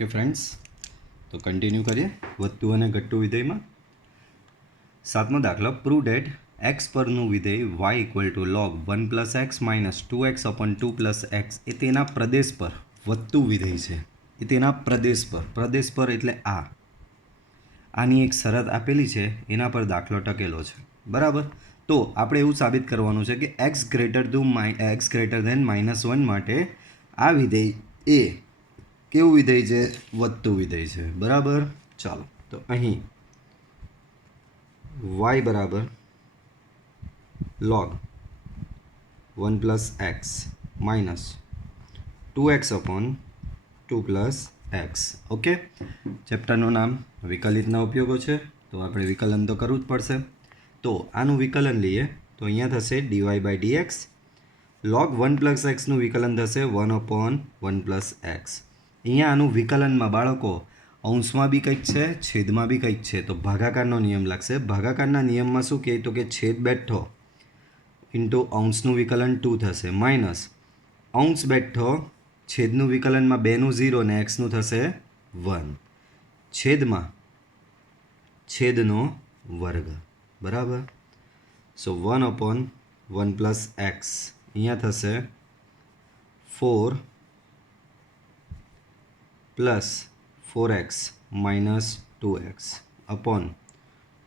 Okay friends, तो continue करिए વધતું અને ઘટતું વિધેયમાં. સાતમો દાખલો, પ્રૂવ ડેટ એક્સ પરનું વિધેય y equal to log 1 plus x minus 2x upon 2 plus x એ તેના પ્રદેશ પર વધતું વિધેય છે. એ તેના પ્રદેશ પર એટલે આની એક શરત આપેલી છે, એના પર દાખલો ટકેલો છે. બરાબર. તો આપણે એવું સાબિત કરવાનું છે કે એક્સ ગ્રેટર દેન -1 માટે આ વિધેય એ કેવું વિધેય છે? વધતું વિધેય છે. બરાબર. ચાલો, તો અહીં y બરાબર log 1 plus x minus 2x upon 2 plus x. Okay, ચેપ્ટરનું નામ વિકલિતના ઉપયોગો છે, તો આપણે વિકલન તો કરવું જ પડશે. તો આનું વિકલન લઈએ તો અહીંયા થશે dy by dx. log 1 plus એક્સનું વિકલન થશે 1 અપોન 1 પ્લસ એક્સ. અહીંયા આનું વિકલનમાં બાળકો અંશમાં બી કંઈક છે, છેદમાં બી કંઈક છે, તો ભાગાકારનો નિયમ લાગશે. ભાગાકારના નિયમમાં શું કહે તો કે છેદ બેઠો ઇન્ટુ અંશનું વિકલન 2 થશે માઇનસ અંશ બેઠો છેદનું વિકલનમાં 2નું 0 ને એક્સનું થશે 1 છેદમાં છેદનો વર્ગ. બરાબર. સો 1 અપોન 1 પ્લસ એક્સ અહીંયા થશે 4 plus 4x minus 2x upon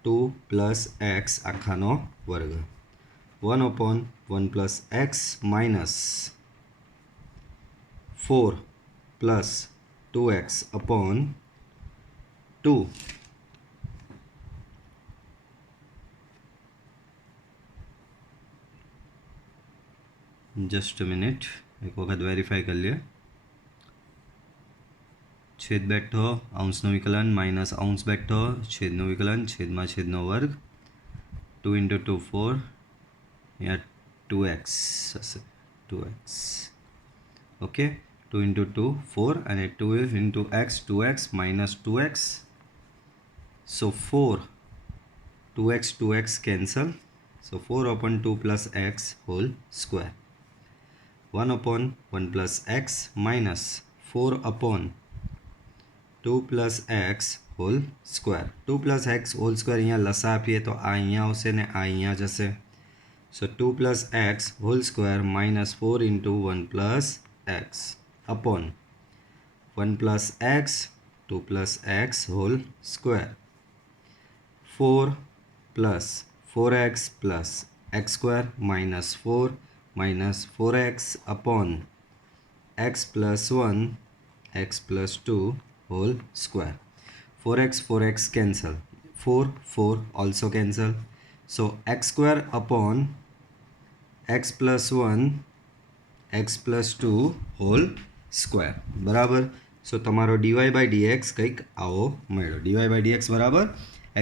2 plus x આખાનો વર્ગ. 1 upon 1 plus x minus 4 plus 2x upon 2 just minute, એક વખત વેરીફાઈ કરી લઈએ. છેદ બેઠો અંશનું વિકલન માઇનસ અંશ બેઠો છેદનું વિકલન છેદમાં છેદનો વર્ગ 2 ઇન્ટુ 2 4 અહીંયા 2x હશે 2x. ઓકે, 2 ઇન્ટુ 2 4 અને 2 into x 2x minus 2x. સો 4 2x કેન્સલ. સો 4 upon 2 plus x whole square. 1 upon 1 plus x minus 4 upon 2 plus x whole square. 2 plus x whole square અહીંયા લસા આપીએ તો આ અહીંયા આવશે ને આ અહીંયા જશે. સો 2 plus x whole square minus 4 into 1 plus x upon 1 plus x 2 plus x whole square. 4 plus 4x plus x square minus 4 minus 4x upon x plus 1 x plus 2 whole square. 4x cancel. 4 also cancel. So x square upon x plus 1 x plus 2 whole square. બરાબર. સો તમારો dy by dx કંઈક આવો મળ્યો. dy by dx બરાબર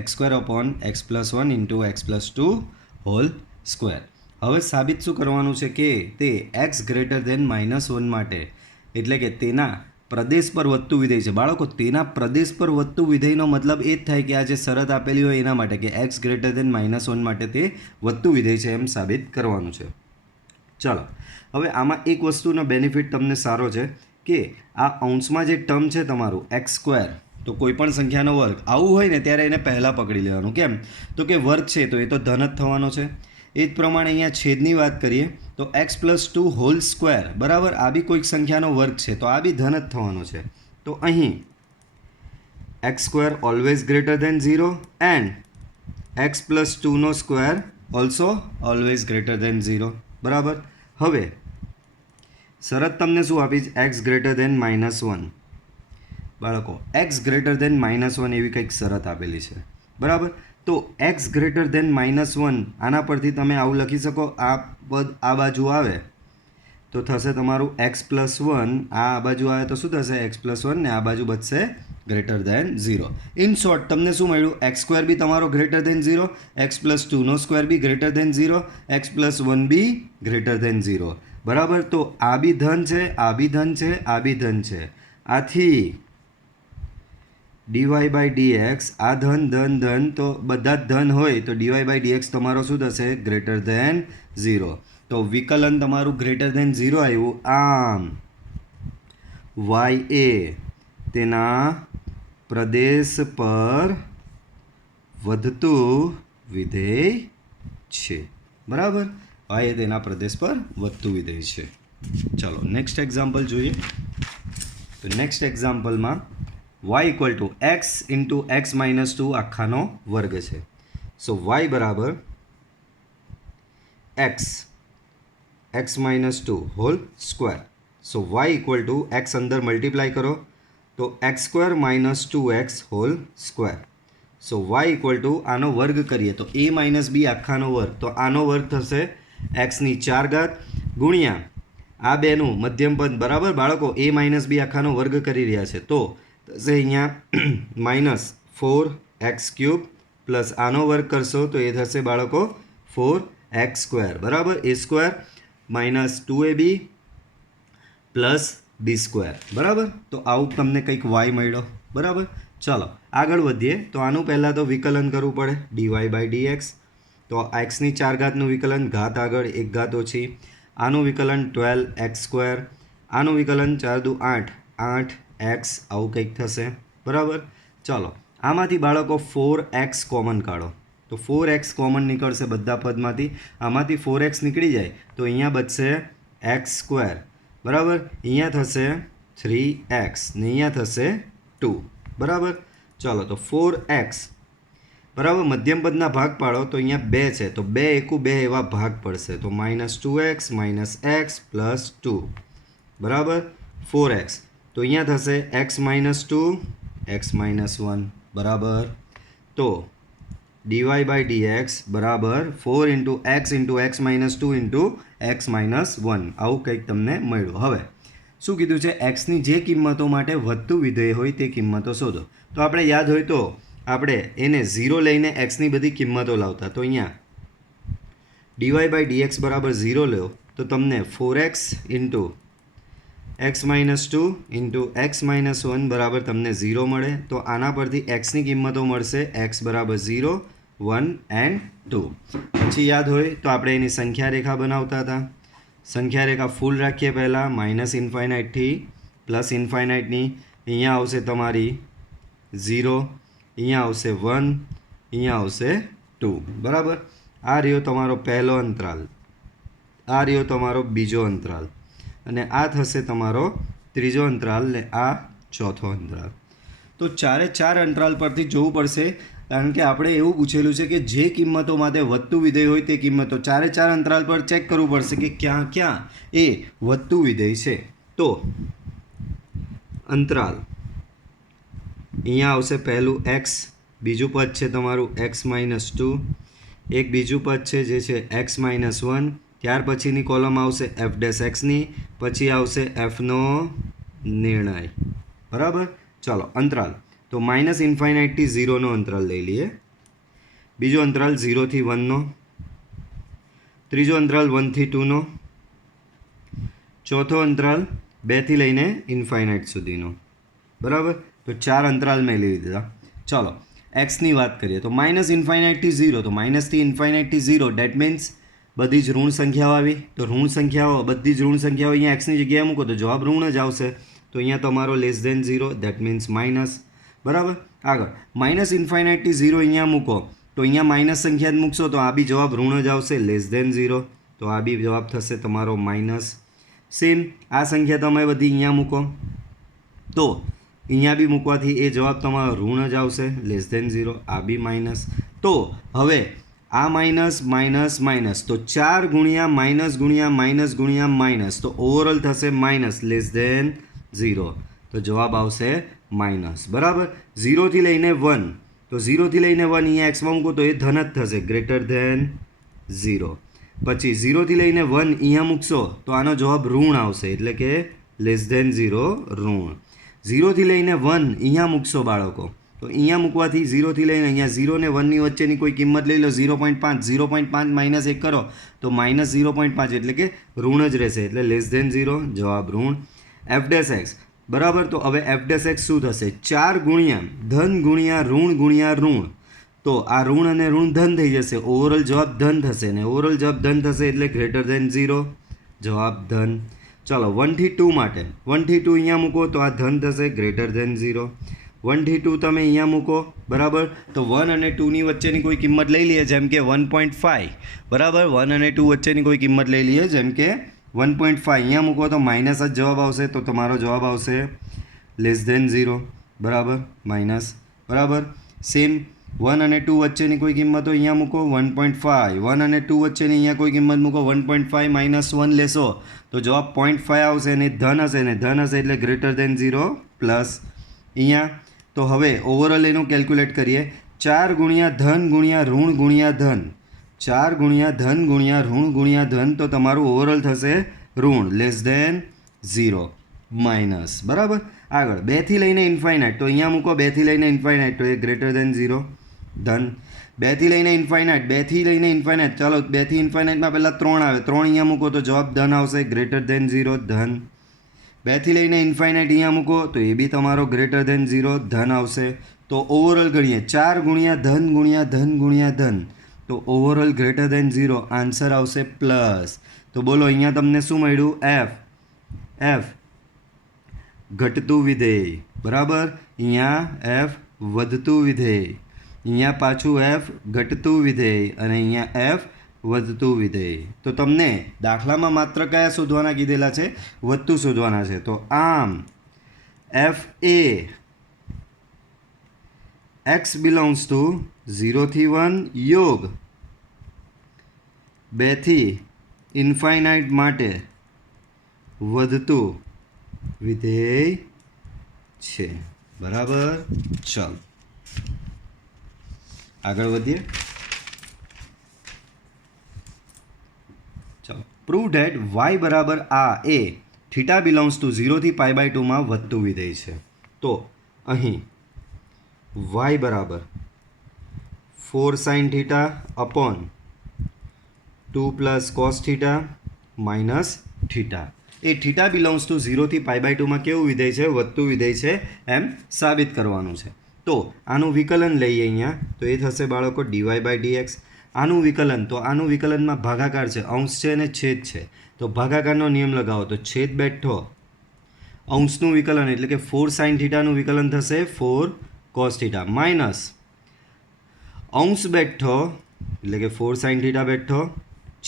x square upon x plus 1 into x plus 2 whole square. હવે સાબિત શું કરવાનું છે કે તે x ગ્રેટર દેન -1 માટે એટલે કે તેના પ્રદેશ પર વધતું વિધેય છે. બાળકો, તેના પ્રદેશ પર વધતું વિધેયનો મતલબ એ જ થાય કે આ જે શરત આપેલી હોય એના માટે કે એક્સ ગ્રેટર દેન -1 માટે તે વધતું વિધેય છે એમ સાબિત કરવાનું છે. ચાલો, હવે આમાં એક વસ્તુનો બેનિફિટ તમને સારો છે કે આ અંશમાં જે ટર્મ છે તમારું એક્સ સ્ક્વેર, તો કોઈ પણ સંખ્યાનો વર્ગ આવું હોય ને ત્યારે એને પહેલાં પકડી લેવાનું. કેમ તો કે વર્ગ છે તો એ તો ધન જ થવાનો છે. એ જ પ્રમાણે અહીંયા છેદની વાત કરીએ તો એક્સ પ્લસ 2 હોલ સ્ક્વેર બરાબર આ બી કોઈક સંખ્યાનો વર્ગ છે તો આ બી ધન જ થવાનો છે. તો અહીં x square always greater than 0 and x plus 2નો square also always greater than 0. બરાબર. હવે શરત તમને શું આપી છે? X greater than -1. બાળકો, એક્સ ગ્રેટર દેન -1 એવી કંઈક શરત આપેલી છે. બરાબર. તો એક્સ ગ્રેટર દેન -1 આના પરથી તમે આવું લખી શકો, આ પદ આ બાજુ આવે તો થશે તમારું એક્સ પ્લસ 1, આ બાજુ આવે તો શું થશે? એક્સ પ્લસ 1 ને આ બાજુ બચશે ગ્રેટર દેન 0. ઇન શોર્ટ તમને શું મળ્યું? એક્સ સ્ક્વેર બી તમારો ગ્રેટર દેન 0, એક્સ પ્લસ 2નો સ્ક્વેર બી ગ્રેટર દેન 0, એક્સ પ્લસ 1 બી ગ્રેટર દેન 0. બરાબર. તો આ બી ધન છે, આ બી ધન છે, આ બી ધન છે. આથી dy બાય dx આ ધન ધન ધન તો બધા જ ધન હોય તો dy બાય dx તમારો શું થશે? Greater than 0. તો વિકલન તમારું ગ્રેટર દેન 0 આવ્યું. આમ y એ તેના પ્રદેશ પર વધતું વિધેય છે. બરાબર, y એ તેના પ્રદેશ પર વધતું વિધેય છે. ચાલો નેક્સ્ટ એક્ઝામ્પલ જોઈએ. તો નેક્સ્ટ એક્ઝામ્પલમાં y equal to x into x minus 2 આખાનો વર્ગ છે. સો y બરાબર x minus 2 whole square. So y equal to x અંદર મલ્ટીપ્લાય કરો તો x square minus 2x whole square. So y equal to આનો વર્ગ કરીએ તો a માઇનસ બી આખાનો વર્ગ. તો આનો વર્ગ થશે એક્સની 4 ઘાત ગુણ્યા આ બેનું મધ્યમ પદ. બરાબર બાળકો, a માઇનસ બી આખાનો વર્ગ કરી રહ્યા છે તો થશે અહીંયા માઇનસ 4x³ પ્લસ આનો વર્ગ કરશો તો એ થશે બાળકો 4x². બરાબર, a square minus 2ab plus b². બરાબર, તો આવું તમને કંઈક y મળ્યો. બરાબર, ચાલો આગળ વધીએ. તો આનું પહેલાં તો વિકલન કરવું પડે, dy/dx. તો એક્સની 4 ઘાતનું વિકલન, ઘાત આગળ 1 ઘાત ઓછી. આનું વિકલન 12x². આનું વિકલન 4 દુ 8, 8x આવું કંઈક થશે. બરાબર, ચાલો આમાંથી બાળકો 4x કોમન કાઢો. તો 4x કોમન નીકળશે બધા પદમાંથી. આમાંથી 4x નીકળી જાય તો અહીંયા બચશે x². બરાબર, અહીંયા થશે 3x ને અહીંયા થશે 2. બરાબર, ચાલો તો 4x. બરાબર, મધ્યમ પદના ભાગ પાડો તો અહીંયા 2 છે તો 2 એકુ 2 એવા ભાગ પડશે. તો -2x માઇનસ x પ્લસ 2. બરાબર, 4x. તો અહીંયા થશે x માઇનસ 2 x માઇનસ 1. બરાબર, તો dy/dx બરાબર 4 into x minus 2 into x minus 1. આવું કંઈક તમને મળ્યું. હવે શું કીધું છે? એક્સની જે કિંમતો માટે વધતું વિધેય હોય તે કિંમતો શોધો. તો આપણે યાદ હોય તો આપણે એને 0 લઈને એક્સની બધી કિંમતો લાવતા. તો અહીંયા dy/dx બરાબર 0 લો તો તમને 4x into x minus 2 into x minus 1 બરાબર તમને 0 મળે. તો આના પરથી એક્સની કિંમતો મળશે x બરાબર 0, 1 એન્ડ 2. પછી યાદ હોય તો આપણે એની સંખ્યા રેખા બનાવતા હતા. સંખ્યા રેખા ફૂલ રાખીએ પહેલાં, માઇનસ ઇન્ફાઇનાઇટથી પ્લસ ઇન્ફાઇનાઇટની. અહીંયા આવશે તમારી 0, અહીંયા આવશે 1, અહીંયા આવશે 2. બરાબર, આ રહ્યો તમારો પહેલો અંતરાલ, આ રહ્યો તમારો બીજો અંતરાલ અને આ થશે તમારો ત્રીજો અંતરાલ ને આ ચોથો અંતરાલ. તો 4 અંતરાલ પરથી જોવું પડશે કારણ કે આપણે એવું પૂછેલું છે કે જે કિંમતો માટે વધતું વિધેય હોય તે કિંમતો 4 અંતરાલ પર ચેક કરવું પડશે કે ક્યાં ક્યાં એ વધતું વિધેય છે. તો અંતરાલ અહીંયા આવશે પહેલું x, બીજું પદ છે તમારું x માઇનસ 2, એક બીજું પદ છે જે છે x માઇનસ 1. ત્યાર પછીની કોલમ આવશે f'(x)ની, પછી આવશે fનો નિર્ણય. બરાબર, ચાલો અંતરાલ. તો માઇનસ ઇન્ફાઇનાઇટથી 0નો અંતરાલ લઈ લઈએ, બીજો અંતરાલ 0થી 1નો, ત્રીજો અંતરાલ 1થી 2નો, ચોથો અંતરાલ 2થી લઈને ઇન્ફાઇનાઇટ સુધીનો. બરાબર, તો 4 અંતરાલ મેં લઈ લીધા. ચાલો એક્સની વાત કરીએ તો માઇનસ ઇન્ફાઇનાઇટથી 0, તો માઇનસથી ઇન્ફાઇનાઇટથી 0 ડેટ મીન્સ બધી જ ઋણ સંખ્યાઓ આવી. તો ઋણ સંખ્યાઓ, બધી જ ઋણ સંખ્યાઓ અહીંયા એક્સની જગ્યાએ મૂકો તો જવાબ ઋણ જ આવશે. તો અહીંયા તમારો <0 દેટ મીન્સ માઇનસ. બરાબર, આગળ માઇનસ ઇન્ફાઇનાઇટથી 0 અહીંયા મૂકો તો અહીંયા માઇનસ સંખ્યા જ મૂકશો તો આ બી જવાબ ઋણ જ આવશે, <0. તો આ બી જવાબ થશે તમારો માઇનસ. સેમ આ સંખ્યા તમે બધી અહીંયા મૂકો તો અહીંયા બી મૂકવાથી એ જવાબ તમારો ઋણ જ આવશે, <0. આ બી માઇનસ. તો હવે આ માઇનસ માઇનસ માઇનસ, તો 4 ગુણ્યા માઇનસ ગુણ્યા માઇનસ ગુણ્યા માઇનસ, તો ઓવરઓલ થશે માઇનસ <0. તો જવાબ આવશે માઇનસ. બરાબર, 0થી લઈને 1, તો 0થી લઈને 1 અહીંયા એક્સમાં મૂકો તો એ ધન જ થશે, <0. પછી 0થી લઈને 1 અહીંયા મૂકશો તો આનો જવાબ ઋણ આવશે, એટલે કે <0 ઋણ. 0થી લઈને 1 અહીંયા મૂકશો બાળકો તો અહીંયા મૂકવાથી 0થી લઈને અહીંયા 0 ને 1ની વચ્ચેની કોઈ કિંમત લઈ લો 0.5, 0.5 માઇનસ 1 કરો તો માઇનસ 0.5 એટલે કે ઋણ જ રહેશે, એટલે <0. જવાબ ઋણ. f'(x) બરાબર, તો હવે f'(x) શું થશે? 4 ગુણ્યા ધન ગુણ્યા ઋણ. તો આ ઋણ અને ઋણ ધન થઈ જશે, ઓવરઓલ જવાબ ધન થશે ને ઓવરઓલ જવાબ ધન થશે એટલે <0. જવાબ ધન. ચલો 1 થી 2 માટે 1 થી 2 અહીંયા મૂકો તો આ ધન થશે ગ્રેટર ધેન 0. 1 થી 2 તમે અહીંયા મૂકો, બરાબર. તો 1 અને 2ની વચ્ચેની કોઈ કિંમત લઈ લઈએ, જેમ કે 1.5, બરાબર. 1 અને 2 વચ્ચેની કોઈ કિંમત લઈ લઈએ, જેમ કે 1.5. અહીંયા મૂકો તો માઇનસ જ જવાબ આવશે, તો તમારો જવાબ આવશે લેસ ધેન 0, બરાબર, માઇનસ, બરાબર. સેમ 1 અને 2 વચ્ચેની કોઈ કિંમતો અહીંયા મૂકો, 1.5. 1 અને 2 વચ્ચેની અહીંયા કોઈ કિંમત મૂકો, 1.5 માઇનસ 1 લેશો તો જવાબ 0.5 આવશે, અને ધન હશે, ને ધન હશે એટલે ગ્રેટર ધેન 0 પ્લસ અહીંયા. તો હવે ઓવરઓલ એનું કેલ્ક્યુલેટ કરીએ. 4 ગુણ્યા ધન ગુણ્યા ઋણ ગુણ્યા ધન, 4 ગુણ્યા ધન ગુણ્યા ઋણ ગુણ્યા ધન, તો તમારું ઓવરઓલ થશે ઋણ લેસ ધેન 0 માઇનસ, બરાબર. આગળ 2 થી લઈને ઇન્ફાઇનાઇટ, તો અહીંયા મૂકો 2 થી લઈને ઇન્ફાઇનાઇટ, તો એ ગ્રેટર ધેન 0 ધન. 2 થી લઈને ઇન્ફાઇનાઇટ, 2 થી લઈને ઇન્ફાઇનાઇટ, ચાલો 2 થી ઇન્ફાઇનાઇટમાં પહેલાં 3 આવે, 3 અહીંયા મૂકો તો જવાબ ધન આવશે, ગ્રેટર ધેન 0 ધન. 2 થી લઈને ઇન્ફાઇનાઇટ અહીંયા મૂકો તો એ બી તમારો ગ્રેટર ધેન 0 ધન આવશે. તો ઓવરઓલ ગણીએ, 4 ગુણ્યા ધન ગુણ્યા ધન ગુણ્યા ધન, તો ઓવરઓલ ગ્રેટર ધેન 0, આન્સર આવશે પ્લસ. તો બોલો અહીંયા તમને શું મળ્યું? એફ ઘટતું વિધેય, બરાબર. અહીંયા એફ વધતું વિધેય, અહીંયા પાછું એફ ઘટતું વિધેય, અને અહીંયા એફ વધતું વિધેય. તો તમને દાખલામાં માત્ર કયા શોધવાના કીધેલા છે? વધતું શોધવાના છે. તો આમ f A x belongs to 0 થી 1 યોગ 2 થી ઇન્ફાઇનાઇટ માટે વધતું વિધેય છે, બરાબર. ચાલો આગળ વધીએ. ચાલો પ્રૂવ ડેટ y બરાબર આ એ થીટા બિલોંગ્સ ટુ 0 થી π/2 માં વધતું વિધેય છે. તો અહીં y બરાબર 4 sin theta upon 2 plus cos theta minus theta, એ થીટા બિલોંગ્સ ટુ 0 થી π/2 માં કેવું વિધેય છે? વધતું વિધેય છે, એમ સાબિત કરવાનું છે. તો આનું વિકલન લઈએ અહીંયા, તો એ થશે બાળકો dy/dx. આનું વિકલન, તો આનું વિકલનમાં ભાગાકાર છે, અંશ છે અને છેદ છે. તો ભાગાકારનો નિયમ લગાવો, તો છેદ બેઠો અંશનું વિકલન એટલે કે 4 sin થીટાનું વિકલન થશે 4 cos થીટા માઇનસ અંશ બેઠો એટલે કે 4 sin થીટા બેઠો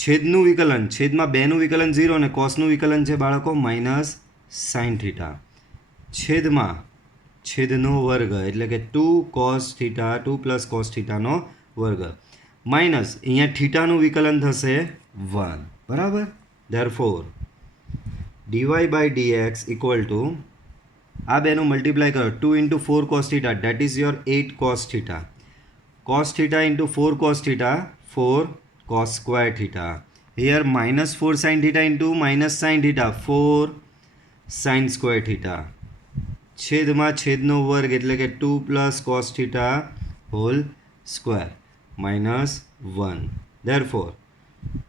છેદનું વિકલન, છેદમાં 2નું વિકલન 0 અને કોસનું વિકલન છે બાળકો માઇનસ sin થીટા, છેદમાં છેદનો વર્ગ એટલે કે 2 cos થીટા, 2 પ્લસ cos થીટાનો વર્ગ, માઇનસ અહીંયા થીટાનું વિકલન થશે 1, બરાબર. ધેરફોર dy/dx ઇક્વલ ટુ આ બેનું મલ્ટીપ્લાય કરો, 2 into 4 cos theta, that is your 8 cos theta. Cos theta into 4 cos theta, 4 cos square theta. Here minus 4 sin theta into minus sin theta, 4 sin square theta. છેદમાં છેદનો વર્ગ એટલે કે 2 plus cos theta whole square minus 1. Therefore,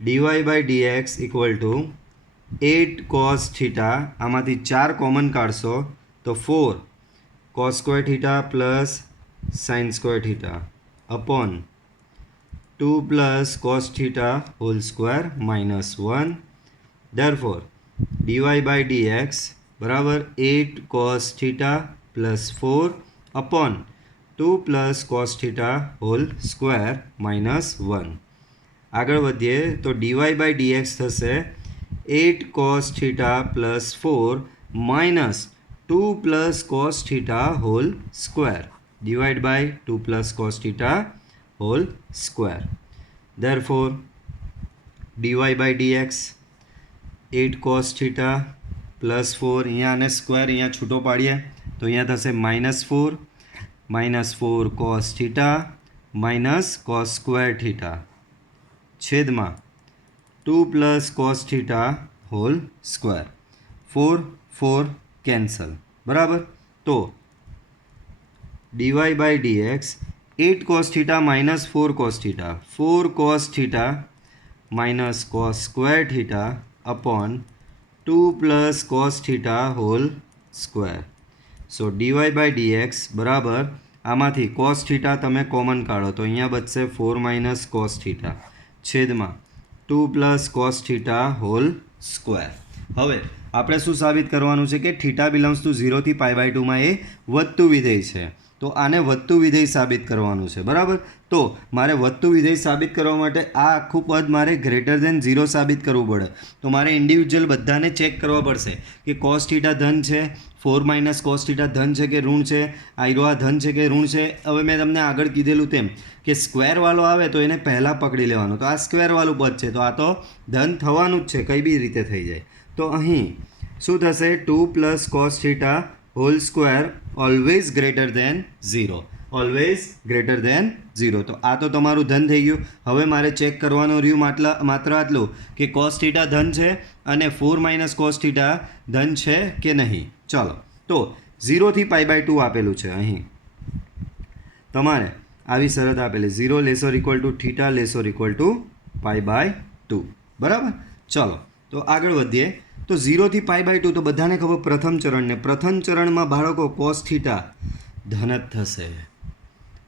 dy/dx equal to 8 cos theta, આમાંથી 4 common કાઢશો તો 4 cos square theta plus sin square theta upon 2 plus cos theta whole square minus 1. Therefore, dy/dx बराबर 8 cos theta plus 4 upon 2 plus cos theta whole square minus 1. આગળ વધીએ તો dy/dx થશે 8 cos theta plus 4 minus 2 plus cos theta whole square divided by 2 plus cos theta whole square. Therefore, dy/dx 8 cos theta plus 4, અહીંયા અને square અહીંયા છૂટો પાડીએ તો અહીંયા થશે -4 cos theta minus cos square theta છેદમાં 2 plus cos theta whole square. 4 cancel, બરાબર. તો dy/dx 8 cos theta minus 4 cos theta, 4 cos theta minus cos square theta upon 2 plus cos theta whole square. So dy/dx બરાબર આમાંથી cos theta તમે common કાઢો તો અહીંયા બચશે 4 minus cos theta છેદમાં 2 plus cos theta whole square. હવે આપણે શું સાબિત કરવાનું છે કે થીટા બિલોંગ્સ ટુ 0 થી π/2 માં એ વધતું વિધેય છે. તો આને વધતું વિધેય સાબિત કરવાનું છે, બરાબર. તો મારે વધતું વિધેય સાબિત કરવા માટે આ આખું પદ મારે ગ્રેટર ધેન 0 સાબિત કરવું પડે. તો મારે ઇન્ડિવિજ્યુઅલ બધાને ચેક કરવા પડશે કે કોસ થીટા ધન છે, 4 માઇનસ કોસ થીટા ધન છે કે ઋણ છે, આયરો આ ધન છે કે ઋણ છે. હવે મેં તમને આગળ કીધેલું તેમ કે સ્ક્વેરવાળો આવે તો એને પહેલાં પકડી લેવાનો. તો આ સ્ક્વેરવાળું પદ છે, તો આ તો ધન થવાનું જ છે, કઈ બી રીતે થઈ જાય. તો અહીં શું થશે? 2 plus cos theta whole square always greater than 0. Always greater than 0. તો આ તો તમારું ધન થઈ ગયું. હવે મારે ચેક કરવાનું રહ્યું માત્ર આટલું કે કોસ થીટા ધન છે અને 4 માઇનસ કોસ થીટા ધન છે કે નહીં. ચાલો, તો 0 થી π/2 આપેલું છે. અહીં તમારે આવી શરત આપેલી 0 lesser equal to theta lesser equal to π/2. બરાબર. ચાલો, તો આગળ વધીએ. તો 0 થી π/2 તો બધાને ખબર પ્રથમ ચરણને. પ્રથમ ચરણમાં બાળકો કોસ થીટા ધન જ થશે.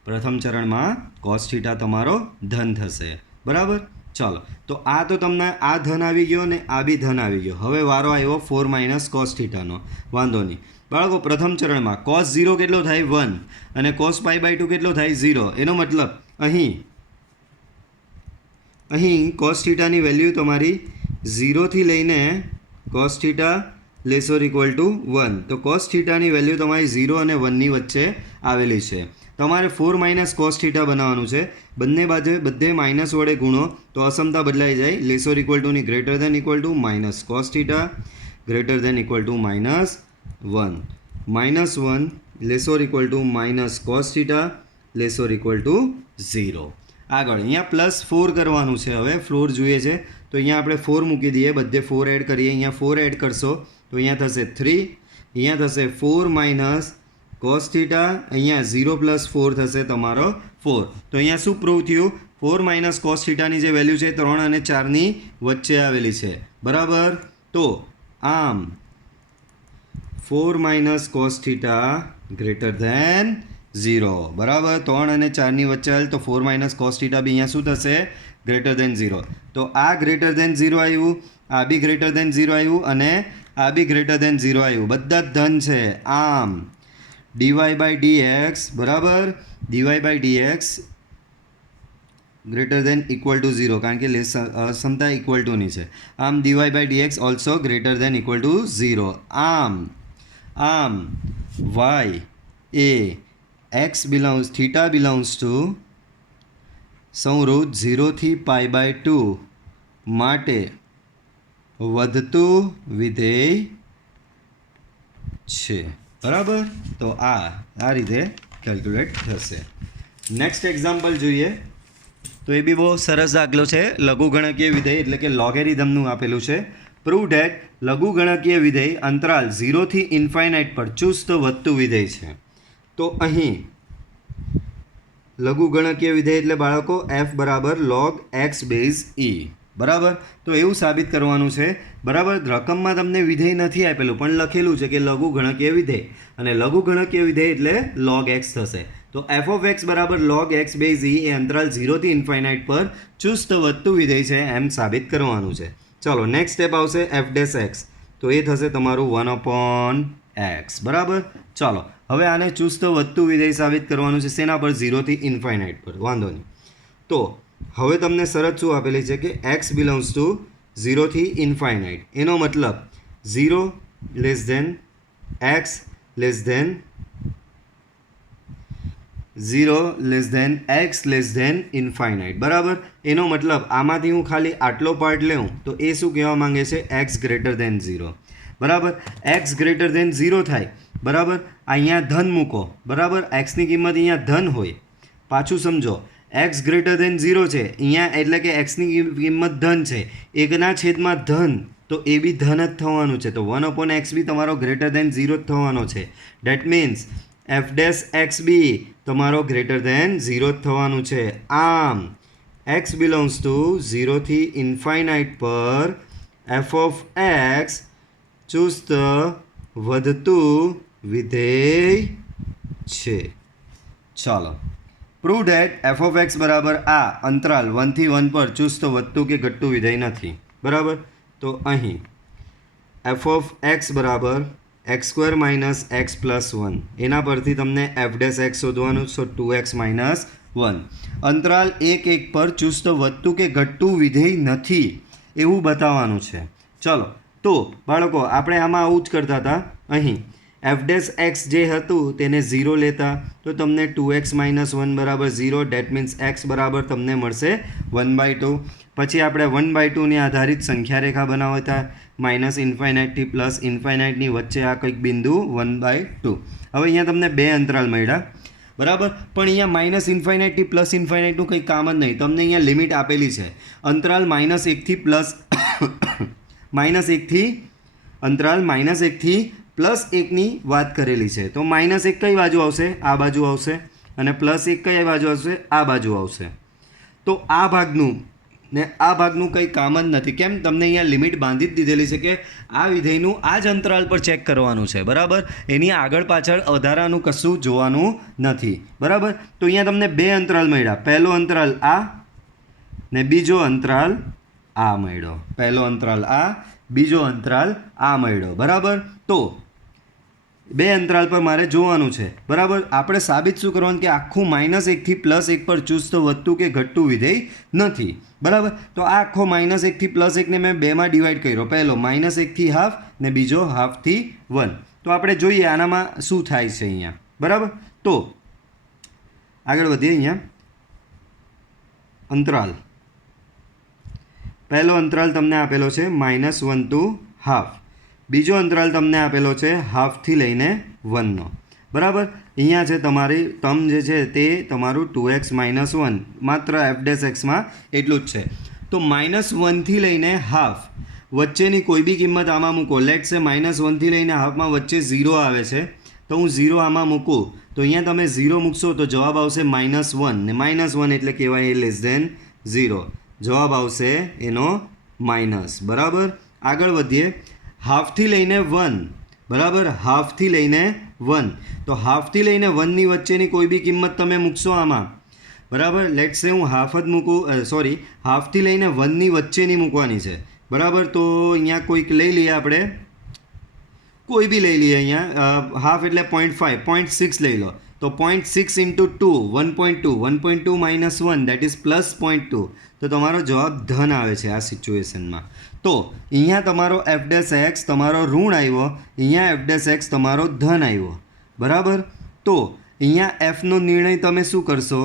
પ્રથમ ચરણમાં કોસ થીટા તમારો ધન થશે, બરાબર. ચાલો, તો આ તો તમને આ ધન આવી ગયો ને આ બી ધન આવી ગયો. હવે વારો આવ્યો 4 માઇનસ કોસ થીટાનો. વાંધો નહીં બાળકો, પ્રથમ ચરણમાં કોસ 0 કેટલો થાય? 1 અને કોસ π/2 કેટલો થાય? 0. એનો મતલબ અહીં કોસ થીટાની વેલ્યુ તમારી 0 થી લઈને cos theta lesser equal to 1. તો કોસ થીટાની વેલ્યુ તમારી 0 અને 1ની વચ્ચે આવેલી છે. તમારે 4 માઇનસ કોસ થીટા બનાવવાનું છે. બંને બાજુ બધે માઇનસ વડે ગુણો તો અસમતા બદલાઈ જાય. લેસર ઇક્વલ ટુની greater than equal to minus cos theta greater than equal to -1. -1 lesser equal to minus cos theta lesser equal to 0. આગળ અહીંયા +4 કરવાનું છે. હવે ફ્લોર જોઈએ છે તો અહીંયા આપણે 4 મૂકી દઈએ. બધે 4 એડ કરીએ. અહીંયા 4 એડ કરશો તો અહીંયા થશે 3. અહીંયા થશે 4 માઇનસ કોસ થીટા. અહીંયા 0 + 4 થશે તમારો 4. તો અહીંયા શું પ્રૂવ થયું? 4 માઇનસ કોસ થીટાની જે વેલ્યુ છે 3 અને 4ની વચ્ચે આવેલી છે, બરાબર. તો આમ 4 minus cos theta greater than 0, બરાબર. 3 અને 4ની વચ્ચે આવેલ તો 4 માઇનસ કોસ થીટા બી અહીંયા શું થશે? Greater than 0. તો આ ગ્રેટર ધેન 0 આવ્યું, આ બી ગ્રેટર ધેન 0 આવ્યું અને આ બી ગ્રેટર ધેન 0 આવ્યું. બધા જ ધન છે. આમ dy/dx બરાબર, dy/dx greater than equal to 0 કારણ કે સમતા ઇક્વલ ટુની છે. આમ dy/dx also greater than equal to 0. આમ y એ થીટા બિલોંગ્સ ટુ સંવૃત 0 થી π/2 માટે વધતું વિધેય છે, બરાબર. તો આ રીતે કેલ્ક્યુલેટ થશે. નેક્સ્ટ એક્ઝામ્પલ જોઈએ તો એ બી બહુ સરસ દાખલો છે. લઘુગણકીય વિધેય એટલે કે લોગેરિધમનું આપેલું છે. પ્રૂવ ધેટ લઘુગણકીય વિધેય અંતરાલ 0 થી ઇન્ફાઇનાઇટ પર ચુસ્ત વધતું વિધેય છે. તો અહીં લઘુગણકીય વિધેય એટલે બાળકો f = log x base e, બરાબર. તો એવું સાબિત કરવાનું છે, બરાબર. રકમમાં તમને વિધેય નથી આપેલું પણ લખેલું છે કે લઘુગણકીય વિધેય, અને લઘુગણકીય વિધેય એટલે log x થશે. તો f of x = log x base e એ અંતરાલ 0 થી ઇન્ફાઇનાઇટ પર ચુસ્ત વધતું વિધેય છે એમ સાબિત કરવાનું છે. ચાલો, નેક્સ્ટ સ્ટેપ આવશે f'(x). તો એ થશે તમારું 1/x, બરાબર. ચાલો, હવે આને ચુસ્ત વધતું વિધેય સાબિત કરવાનું છે. શેના પર? 0 થી ઇન્ફાઇનાઇટ પર. વાંધો નહીં. તો હવે તમને શરત શું આપેલી છે કે x બિલોંગ્સ ટુ 0 થી ઇન્ફાઇનાઇટ. એનો મતલબ 0 less than x less than 0 less than x less than infinite, બરાબર. એનો મતલબ આમાંથી હું ખાલી આટલો પાર્ટ લેઉં તો એ શું કહેવા માંગે છે? x ગ્રેટર ધેન 0, બરાબર. x ગ્રેટર ધેન 0 થાય, બરાબર. અહીંયા ધન મૂકો, બરાબર. xની કિંમત અહીંયા ધન હોય. પાછું સમજો, x ગ્રેટર ધેન 0 છે અહીંયા એટલે કે xની કિંમત ધન છે. 1/ધન તો એ બી ધન જ થવાનું છે. તો 1/x બી તમારો ગ્રેટર ધેન 0 જ થવાનો છે. ડેટ મીન્સ f' બી તમારો ગ્રેટર ધેન 0 જ થવાનું છે. આમ x બિલોંગ્સ ટુ 0 થી ઇન્ફાઇનાઇટ પર f of x ચુસ્ત વધતું વિધેય છે. ચાલો, prove that f of x બરાબર આ અંતરાલ 1 થી 1 પર ચુસ્ત વધતું કે ઘટતું વિધેય નથી, બરાબર. તો અહીં એફ ઓફ એક્સ બરાબર x square minus x plus 1 એના પરથી તમને એફ ડેશ એક્સ શોધવાનું. સો 2x માઇનસ 1. અંતરાલ 1 1 પર ચુસ્ત વધતું કે ઘટતું વિધેય નથી એવું બતાવવાનું છે. ચલો તો બાળકો આપણે આમાં આવું જ કરતા હતા. અહીં એફ ડેશ એક્સ જે હતું તેને 0 લેતા તો તમને 2x માઇનસ 1 બરાબર 0. ડેટ મીન્સ એક્સ બરાબર તમને મળશે 1/2. પછી આપણે 1/2ની આધારિત સંખ્યા રેખા બનાવતા માઇનસ ઇન્ફાઇનાઇટથી પ્લસ ઇન્ફાઇનાઇટની વચ્ચે આ કંઈક બિંદુ 1/2. હવે અહીંયા તમને બે અંતરાલ મળ્યા બરાબર, પણ અહીંયા માઇનસ ઇન્ફાઇનાઇટથી પ્લસ ઇન્ફાઇનાઇટનું કંઈ કામ જ નહીં. તમને અહીંયા લિમિટ આપેલી છે. અંતરાલ -1થી પ્લસ -1થી અંતરાલ -1થી +1ની વાત કરેલી છે. તો -1 કઈ બાજુ આવશે? આ બાજુ આવશે. અને +1 કઈ બાજુ આવશે? આ બાજુ આવશે. તો આ ભાગનું ને આ ભાગનું કંઈ કામ જ નથી. કેમ? તમને અહીંયા લિમિટ બાંધી જ દીધેલી છે કે આ વિધેયનું આ જ અંતરાલ પર ચેક કરવાનું છે બરાબર. એની આગળ પાછળ વધારાનું કશું જોવાનું નથી બરાબર. તો અહીંયા તમને બે અંતરાલ મળ્યા. પહેલો અંતરાલ આ ને બીજો અંતરાલ આ મળ્યો. પહેલો અંતરાલ આ, બીજો અંતરાલ આ મળ્યો બરાબર. તો બે અંતરાલ પર મારે જોવાનું છે બરાબર. આપણે સાબિત શું કરવાનું કે આખું -1થી +1 પર ચુસ્ત વધતું કે ઘટતું વિધેય નથી બરાબર. તો આ આખો -1થી +1ને મેં બેમાં ડિવાઈડ કર્યો. પહેલો -1થી હાફ ને બીજો હાફથી 1. તો આપણે જોઈએ આનામાં શું થાય છે અહીંયા બરાબર. તો આગળ વધીએ. અહીંયા અંતરાલ, પહેલો અંતરાલ તમને આપેલો છે -1 to હાફ. બીજો અંતરાલ તમને આપેલો છે હાફથી લઈને 1નો બરાબર. અહીંયા છે તમારી ટર્મ જે છે તે તમારું 2x માઇનસ 1 માત્ર એફ ડેશ એક્સમાં એટલું જ છે. તો -1થી લઈને હાફ વચ્ચેની કોઈ બી કિંમત આમાં મૂકો. લેટ છે -1થી લઈને હાફમાં વચ્ચે 0 આવે છે તો હું 0 આમાં મૂકું તો અહીંયા તમે 0 મૂકશો તો જવાબ આવશે -1 ને -1 એટલે કહેવાય <0. જવાબ આવશે એનો માઇનસ બરાબર. આગળ વધીએ. હાફથી લઈને 1 બરાબર, હાફથી લઈને 1. તો હાફથી લઈને 1ની વચ્ચેની કોઈ બી કિંમત તમે મૂકશો આમાં બરાબર. લેટ્સ સે હું હાફ જ મૂકું, સોરી હાફથી લઈને 1ની વચ્ચેની મૂકવાની છે બરાબર. તો અહીંયા કોઈક લઈ લઈએ આપણે, કોઈ બી લઈ લઈએ. અહીંયા હાફ એટલે 0.5, 0.6 લઈ લો. તો 0.6 into 2 1.2, 1.2 minus 1 that is plus 0.2. તો તમારો જવાબ ધન આવે છે આ સિચ્યુએશનમાં. તો અહીંયા તમારો એફ ડેશ એક્સ તમારો ઋણ આવ્યો, અહીંયા એફ ડેશ એક્સ તમારો ધન આવ્યો બરાબર. તો અહીંયા એફનો નિર્ણય તમે શું કરશો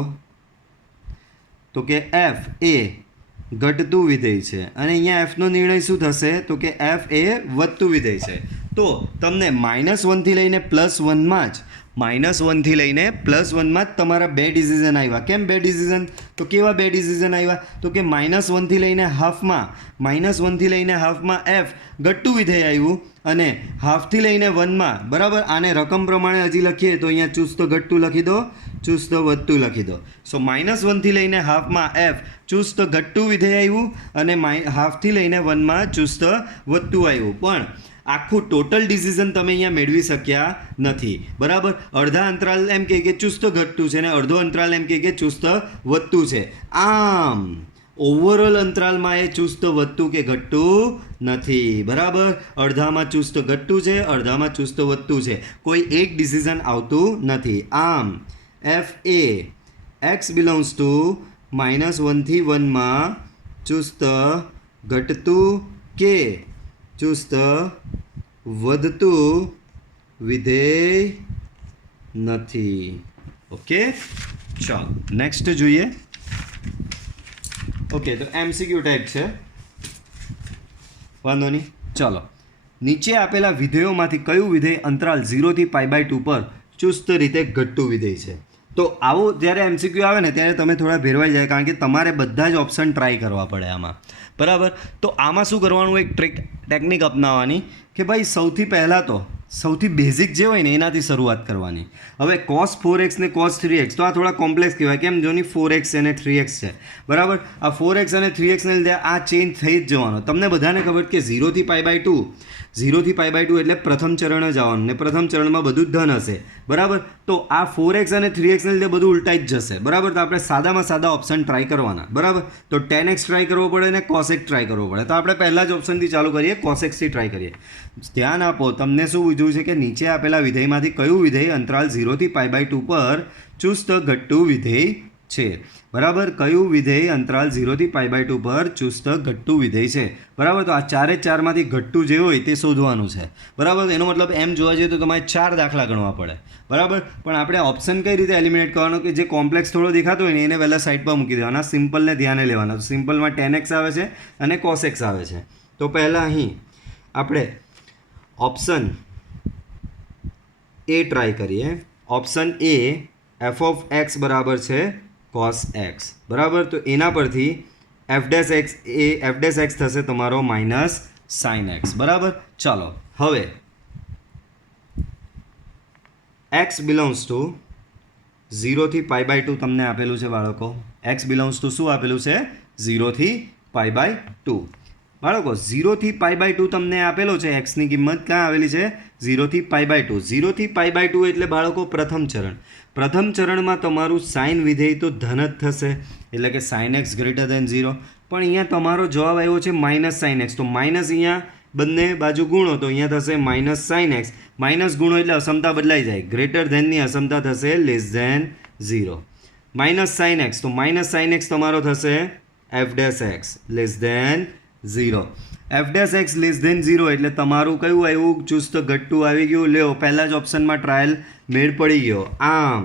તો કે એફ એ ઘટતું વિધેય છે અને અહીંયા એફનો નિર્ણય શું થશે તો કે એફ એ વધતું વિધેય છે. તો તમને -1થી લઈને +1માં જ -1થી લઈને +1માં જ તમારા બે ડિસિઝન આવ્યા. કેમ બે ડિસિઝન? તો કેવા બે ડિસિઝન આવ્યા? તો કે -1થી લઈને હાફમાં એફ ઘટતું વિધેય આવ્યું અને હાફથી લઈને 1માં બરાબર. આને રકમ પ્રમાણે હજી લખીએ તો અહીંયા ચુસ્ત ઘટતું લખી દો, ચુસ્ત વધતું લખી દો. સો -1થી લઈને હાફમાં એફ ચુસ્ત ઘટતું વિધેય આવ્યું અને હાફથી લઈને 1માં ચુસ્ત વધતું આવ્યું. પણ આખું ટોટલ ડિસિઝન તમે અહીંયા મેળવી શક્યા નથી બરાબર. અડધા અંતરાલ એમ કહે કે ચુસ્ત ઘટતું છે અને અડધો અંતરાલ એમ કહે કે ચુસ્ત વધતું છે. આમ ઓવરઓલ અંતરાલમાં એ ચુસ્ત વધતું કે ઘટતું નથી બરાબર. અડધામાં ચુસ્ત ઘટતું છે, અડધામાં ચુસ્ત વધતું છે. કોઈ એક ડિસિઝન આવતું નથી. આમ એફ એ એક્સ બિલોંગ્સ ટુ -1થી 1માં ચુસ્ત ઘટતું કે ચુસ્ત વધતું વિધેય નથી. ઓકે, ચાલો નેક્સ્ટ જોઈએ. ઓકે, તો MCQ ટાઈપ છે, વાંધો નહીં. ચાલો, નીચે આપેલા વિધેયોમાંથી કયું વિધેય અંતરાલ 0થી π/2 પર ચુસ્ત રીતે ઘટતું વિધેય છે? તો આવું જ્યારે MCQ આવે ને ત્યારે તમે થોડા ભેરવાઈ જાય, કારણ કે તમારે બધા જ ઓપ્શન ટ્રાય કરવા પડે આમાં બરાબર. તો આમાં શું કરવાનું, એક ટેકનિક અપનાવવાની કે ભાઈ સૌથી પહેલાં તો સૌથી બેઝિક જે હોય ને એનાથી શરૂઆત કરવાની. હવે cos 4x ને cos 3x તો આ થોડા કોમ્પ્લેક્સ કહેવાય. કેમ? જોની 4x અને 3x છે બરાબર. આ 4x અને 3x ને લીધે આ ચેન્જ થઈ જ જવાનો. તમને બધાને ખબર કે 0થી π/2 0 થી π/2 એટલે પ્રથમ ચરણ જ આવવાનું ને પ્રથમ ચરણમાં બધું જ ધન હશે, બરાબર. તો આ 4x અને 3x ને લીધે બધું ઉલટાઈ જ જશે, બરાબર. તો આપણે સાદામાં સાદા ઓપ્શન ટ્રાય કરવાના, બરાબર. તો tan x ટ્રાય કરવો પડે ને cos x ટ્રાય કરવો પડે. તો આપણે પહેલા જ ઓપ્શનથી ચાલુ કરીએ, cos x થી ટ્રાય કરીએ. ધ્યાન આપો, તમને શું પૂછ્યું છે કે નીચે આપેલા વિધેયમાંથી કયું વિધેય અંતરાલ 0 થી π/2 પર ચુસ્ત ઘટતું વિધેય છે, બરાબર. કયું વિધેય અંતરાલ 0 થી π/2 પર ચુસ્ત ઘટતું વિધેય છે, બરાબર. તો આ ચારે ચારમાંથી ઘટતું જે હોય તે શોધવાનું છે, બરાબર. એનો મતલબ એમ જોવા જઈએ તો તમારે 4 દાખલા ગણવા પડે, બરાબર. પણ આપણે ઓપ્શન કઈ રીતે એલિમિનેટ કરવાનો કે જે કોમ્પ્લેક્સ થોડો દેખાતો હોય ને એને પહેલાં સાઈડ પર મૂકી દેવાના, સિમ્પલને ધ્યાને લેવાના. તો સિમ્પલમાં tan x આવે છે અને cos x આવે છે. તો પહેલાં અહીં આપણે ઓપ્શન એ ટ્રાય કરીએ. ઓપ્શન એ f(x) બરાબર છે cos x, બરાબર. તો એના પરથી f'(x) એ f'(x) થશે તમારો માઇનસ sin x, બરાબર. ચાલો હવે x બિલોંગ્સ ટુ 0 થી π/2 તમને આપેલું છે બાળકો. x બિલોંગ્સ ટુ શું આપેલું છે? 0 થી π/2. બાળકો 0 થી π/2 તમને આપેલો છે. x ની કિંમત ક્યાં આવેલી છે? 0 થી π/2. 0 થી π/2 એટલે બાળકો પ્રથમ ચરણ. પ્રથમ ચરણમાં તમારું સાઇન વિધેય તો ધન જ થશે, એટલે કે sin x ગ્રેટર દેન 0. પણ અહીંયા તમારો જવાબ આવ્યો છે માઇનસ sin x. તો માઇનસ અહીંયા બંને બાજુ ગુણો તો અહીંયા થશે માઇનસ sin x. માઇનસ ગુણો એટલે અસમતા બદલાઈ જાય, ગ્રેટર ધેનની અસમતા થશે less than 0. Minus sin x, તો માઇનસ sin x તમારો થશે f'(x) less than 0. f'(x) less than 0 એટલે તમારું કયું આવ્યું? ચુસ્ત ઘટતું આવી ગયું. લ્યો પહેલા જ ઓપ્શનમાં ટ્રાયલ મેળ પડી ગયો. આમ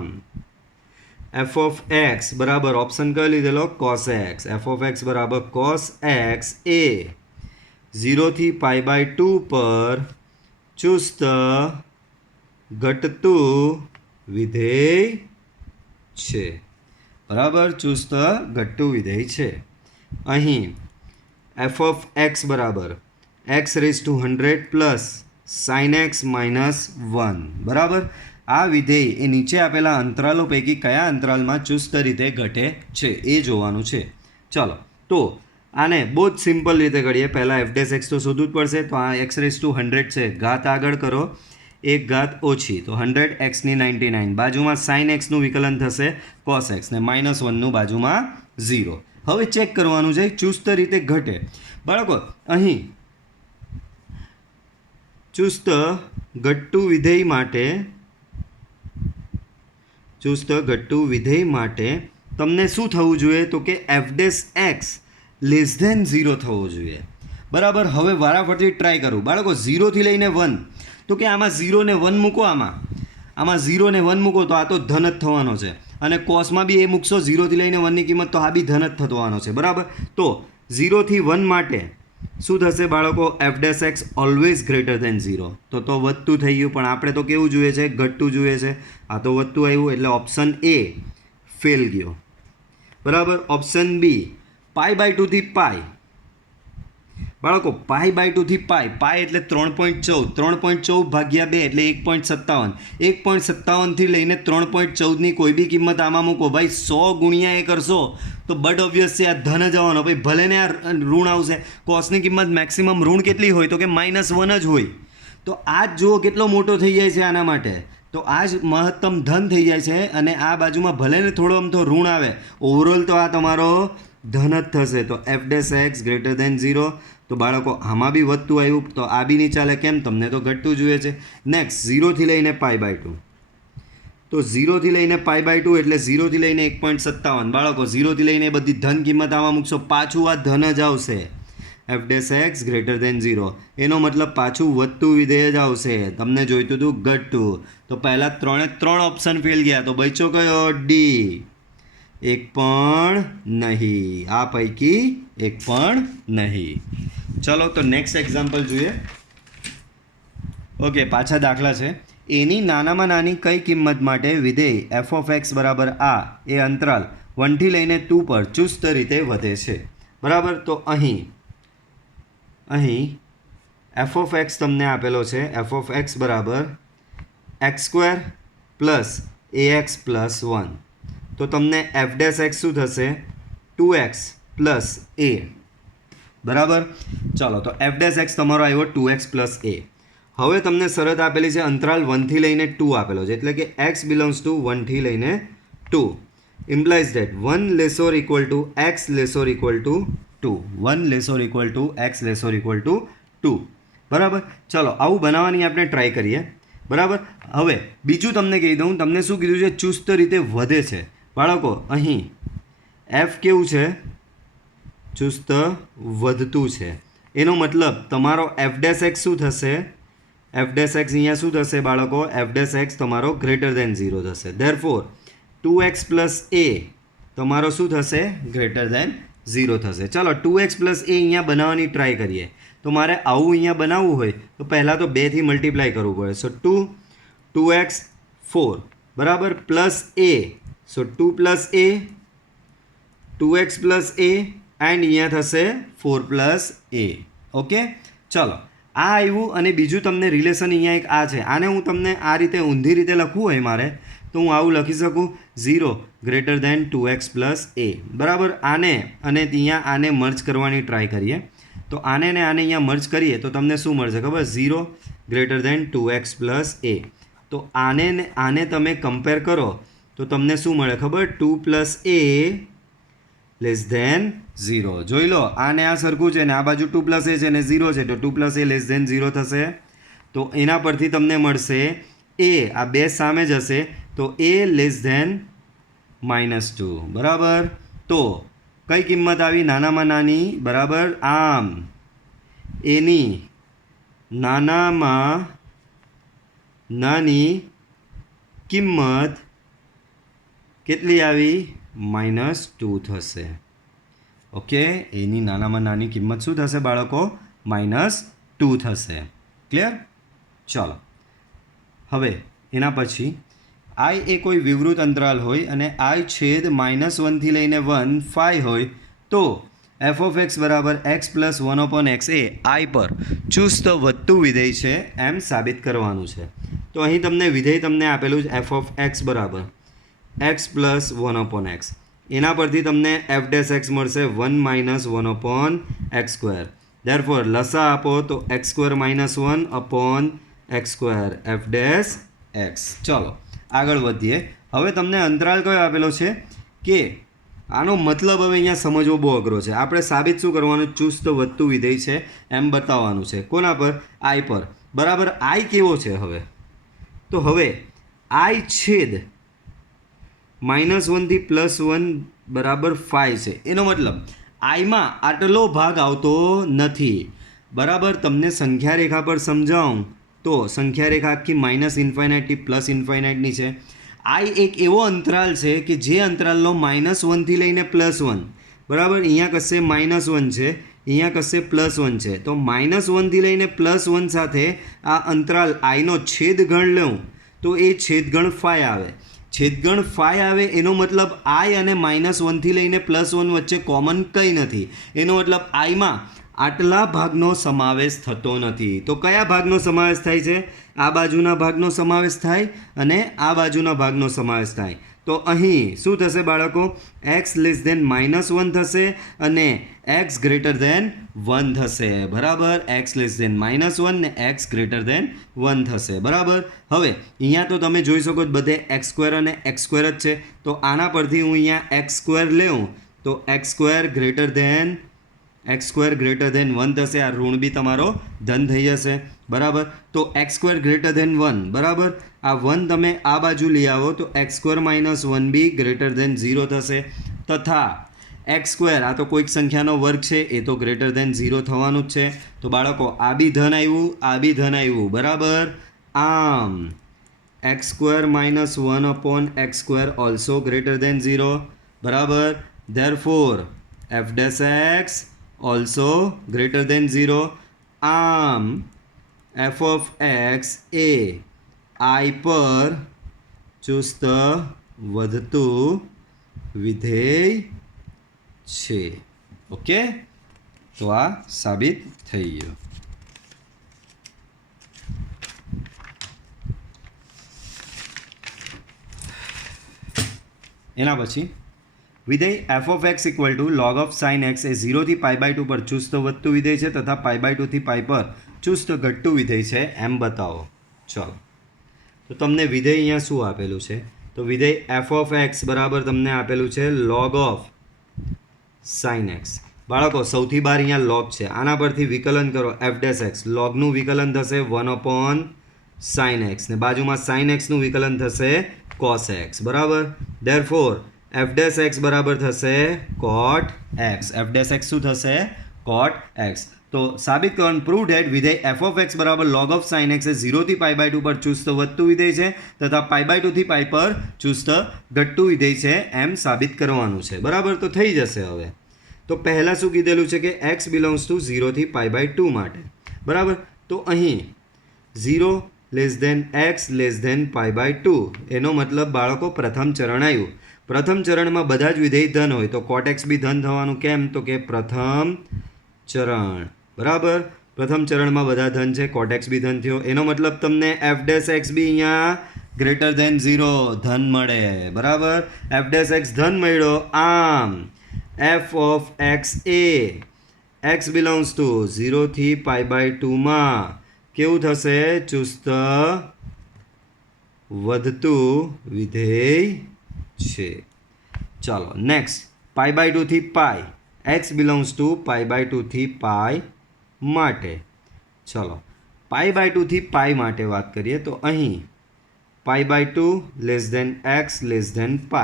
f(x) બરાબર ઓપ્શન કયો લીધેલો? cos x. f(x) બરાબર cos x એ 0 થી π/2 પર ચુસ્ત ઘટતું વિધેય છે, બરાબર. ચુસ્ત ઘટતું વિધેય છે. અહીં f(x) બરાબર x⁻100 plus sin x minus 1, બરાબર. આ વિધેય એ નીચે આપેલા અંતરાલો પૈકી કયા અંતરાલમાં ચુસ્ત રીતે ઘટે છે એ જોવાનું છે. ચાલો તો આને બહુ જ સિમ્પલ રીતે કરીએ. પહેલાં f'(x) તો શોધવું જ પડશે. તો આ x⁻100 છે, ઘાત આગળ કરો, એક ઘાત ઓછી, તો 100 x ની 99. બાજુમાં sin x નું વિકલન થશે cos x ને -1 બાજુમાં 0. હવે ચેક કરવાનું છે ચુસ્ત રીતે ઘટે. બાળકો અહીં ચુસ્ત ઘટતું વિધેય માટે તમને શું થવું જોઈએ? તો કે f'(x) લેસ ધેન 0 થવો જોઈએ, બરાબર. હવે વારાફરતી ટ્રાય કરું બાળકો. 0 થી લઈને 1, તો કે આમાં 0 ને 1 મૂકો, આમાં 0 ને 1 મૂકો તો આ તો ધન જ થવાનો છે. અને કોસમાં બી એ મૂકશો 0 થી લઈને 1ની કિંમત, તો આ બી ધન જ થવાનો છે, બરાબર. તો 0 થી 1 માટે શું થશે બાળકો? f'(x) always greater than 0. તો વધતું થઈ ગયું, પણ આપણે તો કેવું જોઈએ છે? ઘટતું જોઈએ છે. આ તો વધતું આવ્યું એટલે ઓપ્શન એ ફેલ ગયો, બરાબર. ઓપ્શન બી π/2 થી π. બાળકો π/2 થી π એટલે 3.14, 3.14 ભાગ્યા 2 એટલે 1.57. 1.57 થી લઈને 3.14ની કોઈ બી કિંમત આમાં મૂકો ભાઈ. 100 ગુણ્યા એ કરશો તો બટ ઓબ્વિયસ છે આ ધન જ આવવાનો ભાઈ. ભલે ને આ ઋણ આવશે. કોસની કિંમત મેક્સિમમ ઋણ કેટલી હોય? તો કે -1 જ હોય. તો આ જ જુઓ કેટલો મોટો થઈ જાય છે આના માટે. તો આ જ મહત્તમ ધન થઈ જાય છે. અને આ બાજુમાં ભલે ને થોડો અમથો ઋણ આવે, ઓવરઓલ તો આ તમારો ધન જ થશે. તો f'(x) ગ્રેટર દેન 0. તો બાળકો આમાં બી વધતું આવ્યું, તો આ બી નહીં ચાલે. કેમ? તમને તો ઘટતું જોઈએ છે. નેક્સ્ટ 0 થી લઈને π/2. તો 0 થી લઈને π/2 એટલે 0 થી લઈને 1.57. બાળકો 0 થી લઈને બધી ધન કિંમત આમાં મૂકશો, પાછું આ ધન જ આવશે. f'(x) ગ્રેટર દેન 0 એનો મતલબ પાછું વધતું વિધેય જ આવશે. તમને જોઈતું હતું ઘટતું. તો પહેલાં 3 ઓપ્શન ફેલ ગયા. તો બચ્યો કયો? ડી. એક પણ નહીં, આ પૈકી એક પણ નહીં. ચલો તો નેક્સ્ટ એક્ઝામ્પલ જોઈએ. ઓકે, પાછા દાખલા છે. એની નાનામાં નાની કઈ કિંમત માટે વિધેય f(x) બરાબર આ એ અંતરાલ 1 થી લઈને 2 પર ચુસ્ત રીતે વધે છે, બરાબર. તો અહીં f(x) તમને આપેલો છે. f(x) બરાબર x² પ્લસ ax પ્લસ 1. તો તમને f'(x) શું થશે? 2x પ્લસ a, बराबर। चलो तो एफ डैश एक्स तमारो आव्यो 2x प्लस ए। हवे तमने शरत आपेली छे अंतराल 1 थी लईने 2 आपेलो छे एटले के x बिलोंग्स टू 1 थी लईने 2 implies that 1 less or equal to x less or equal to 2 1 less or equal to x less or equal to 2 बराबर। चलो आवुं बनाववानी आपणे ट्राय करीए बराबर। हवे बीजुं तमने कही दऊं तमने शुं कीधुं छे चुस्त रीते वधे छे बाळको અહીં f केवुं छे चुस्त વધતું છે એનો મતલબ તમારો f ડેશ x શું થશે f ડેશ x અહીંયા શું થશે બાળકો f ડેશ x તમારો ગ્રેટર ધેન 0 થશે ધેરફોર 2x પ્લસ a તમારો શું થશે ગ્રેટર ધેન 0 થશે। ચાલો 2x પ્લસ a અહીંયા બનાવવાની ટ્રાય કરીએ તો મારે આવું અહીંયા બનાવવું હોય તો પહેલાં તો 2 થી મલ્ટીપ્લાય કરવું પડે સો 2x 4 બરાબર plus a so 2 plus a 2x plus a and अहींया थशे 4 प्लस ए ओके। चलो आ आव्युं अने बीजुं तमने रिलेशन अहींया एक आ छे आने हूँ तमने आ रीते ऊंधी रीते लखवुं होय मारे तो हूँ आवुं लखी शकूँ 0 ग्रेटर देन 2x प्लस ए बराबर। आने अने अहींया आने मर्ज करवानी ट्राय करीए तो आने ने आने अहींया मर्ज करीए तो तमने शुं मळशे खबर 0 ग्रेटर देन 2x प्लस ए तो आने ने आने तमे कम्पेर करो तो तमने शुं मळे खबर 2 प्लस ए लेस देन 0 જોઈ લો આને આ સરખું છે ને આ બાજુ 2 પ્લસ એ છે ને 0 છે તો 2 પ્લસ એ લેસ દેન 0 થશે તો એના પરથી તમને મળશે એ આ બે સામે જશે તો એ લેસ દેન -2 બરાબર। તો કઈ કિંમત આવી નાનામાં નાની બરાબર આમ એની નાનામાં નાની કિંમત કેટલી આવી -2 થશે ओके एनी नानामां नानी किंमत शुं थशे बाळको -2 थशे क्लियर। चलो हवे एना पछी आई ए कोई विवृत अंतराल होय अने आई छेद -1 थी लईने 1 5 होय तो एफ ऑफ एक्स बराबर एक्स प्लस 1/x ए आई पर चुस्त वधतुं विधेय छे एम साबित करवानुं छे। तो अहीं तमने विधेय तमने आपेलुं छे एफ ऑफ एक्स बराबर एक्स प्लस 1/x एना परथी तमने एफ डैश एक्स मळशे 1 - 1/x²। देयरफॉर लसा आपो तो x² - 1/x² F dash x. चलो आगळ वधीए। हवे तमने अंतराल कयो आपेलो छे के आनो मतलब हवे अहींया समजवो बહુ अघरो छे। आपणे साबित शुं करवानुं चुस्त वधतुं विधेय छे एम बताववानुं छे कोना पर आई पर बराबर। आई केवो छे हवे तो हवे आई छेद -1 थी +1 बराबर 5 છે એનો મતલબ આઈમાં આટલો ભાગ આવતો નથી બરાબર। તમને સંખ્યા રેખા પર સમજાવું તો સંખ્યા રેખા આખી -ઇન્ફાઇનાઇટ થી +ઇન્ફાઇનાઇટની છે। आई एक एवो अंतराल છે કે જે અંતરાલનો -1 થી લઈને +1 બરાબર। અહીંયા કશે -1 છે અહીંયા કશે +1 છે તો -1 થી લઈને +1 સાથે આ અંતરાલ આઈનો છેદગણ લઉં તો એ છેદગણ 5 આવે। छेदगण 5 आवे एनो मतलब आई अने -1 थी लईने +1 वच्चे कॉमन कई नथी एनो मतलब आई मां आटला भागनो समावेश थतो नथी। तो कया भागनो समावेश थाय छे आ बाजुना भागनो समावेश थाय अने आ बाजुना भागनो समावेश थाय। तो अहीं शुं थशे बाळको x लेस देन -1 थशे अने x ग्रेटर देन 1 थशे बराबर। x लेस देन -1 ने x ग्रेटर देन 1 थशे बराबर। हवे अहींया तो तमे जोई शको बधे x² अने x² ज छे तो आना परथी हुं अहींया x² लेऊं तो x² ग्रेटर देन -1 थशे। आ ऋण बी तमारो धन थई जशे बराबर। तो x² ग्रेटर देन 1 बराबर। आ 1 तमे आ बाजू लई आवो तो x² - 1 बी ग्रेटर देन 0 थशे तथा x² आ तो कोईक संख्यानो वर्ग छे ए तो ग्रेटर देन 0 थवानुं ज छे। तो बाळको आ बी धन आव्युं आ बी धन आव्युं बराबर। आम x² - 1/x² also greater than 0 बराबर। Therefore f dash x also greater than 0। आम f ऑफ x ए आई पर चुस्त वधतुं विधेय छे ओके। तो आ साबित थई गयुं। एना पछी વિધેય f of x equal to log of sine x એ 0 થી π/2 પર ચુસ્ત વધતું વિધેય છે તથા π/2 થી π પર ચુસ્ત ઘટતું વિધેય છે એમ બતાવો. ચલો, તો તમને વિધેય અહીંયા શું આપેલું છે? તો વિધેય એફ ઓફ એક્સ બરાબર તમને આપેલું છે લોગ ઓફ સાઇન એક્સ. બાળકો સૌથી બહાર અહીંયા લોગ છે, આના પરથી વિકલન કરો એફ ડેશ એક્સ. લોગનું વિકલન થશે 1/sin એક્સ ને બાજુમાં સાઇન એક્સનું વિકલન થશે cos એક્સ. બરાબર, ધેરફોર એફ ડેશ એક્સ બરાબર થશે cot x. F dash x શું થશે? cot x. તો સાબિત કરવાનું, પ્રૂવ ધેટ વિધેય એફ ઓફ એક્સ બરાબર લોગ ઓફ સાઇન એક્સ એ 0 થી π/2 પર ચુસ્ત વધતું વિધેય છે તથા π/2 થી π પર ચુસ્ત ઘટતું વિધેય છે એમ સાબિત કરવાનું છે. બરાબર, તો થઈ જશે. હવે તો પહેલાં શું કીધેલું છે કે x બિલોંગ્સ ટુ 0 થી π/2 માટે. બરાબર, તો અહીં 0 less than x less than π/2 એનો મતલબ બાળકો પ્રથમ ચરણ આવ્યું. પ્રથમ ચરણમાં બધા જ વિધેય ધન હોય તો cot x બી ધન થવાનું. કેમ? તો કે પ્રથમ ચરણ. બરાબર, પ્રથમ ચરણમાં બધા ધન છે, cot x બી ધન થયો. એનો મતલબ તમને એફ ડેશ એક્સ બી અહીંયા ગ્રેટર ધેન 0 ધન મળે. બરાબર, એફ ડેશ એક્સ ધન મળ્યો. આમ એફ ઓફ એક્સ એ એક્સ બિલોંગ્સ ટુ 0 થી π/2 માં કેવું થશે? ચુસ્ત વધતું વિધેય છે. ચાલો નેક્સ્ટ, π/2 થી π. એક્સ બિલોંગ્સ ટુ π/2 થી π માટે. ચલો π/2 થી π માટે વાત કરીએ તો અહીં π/2 less than x less than π.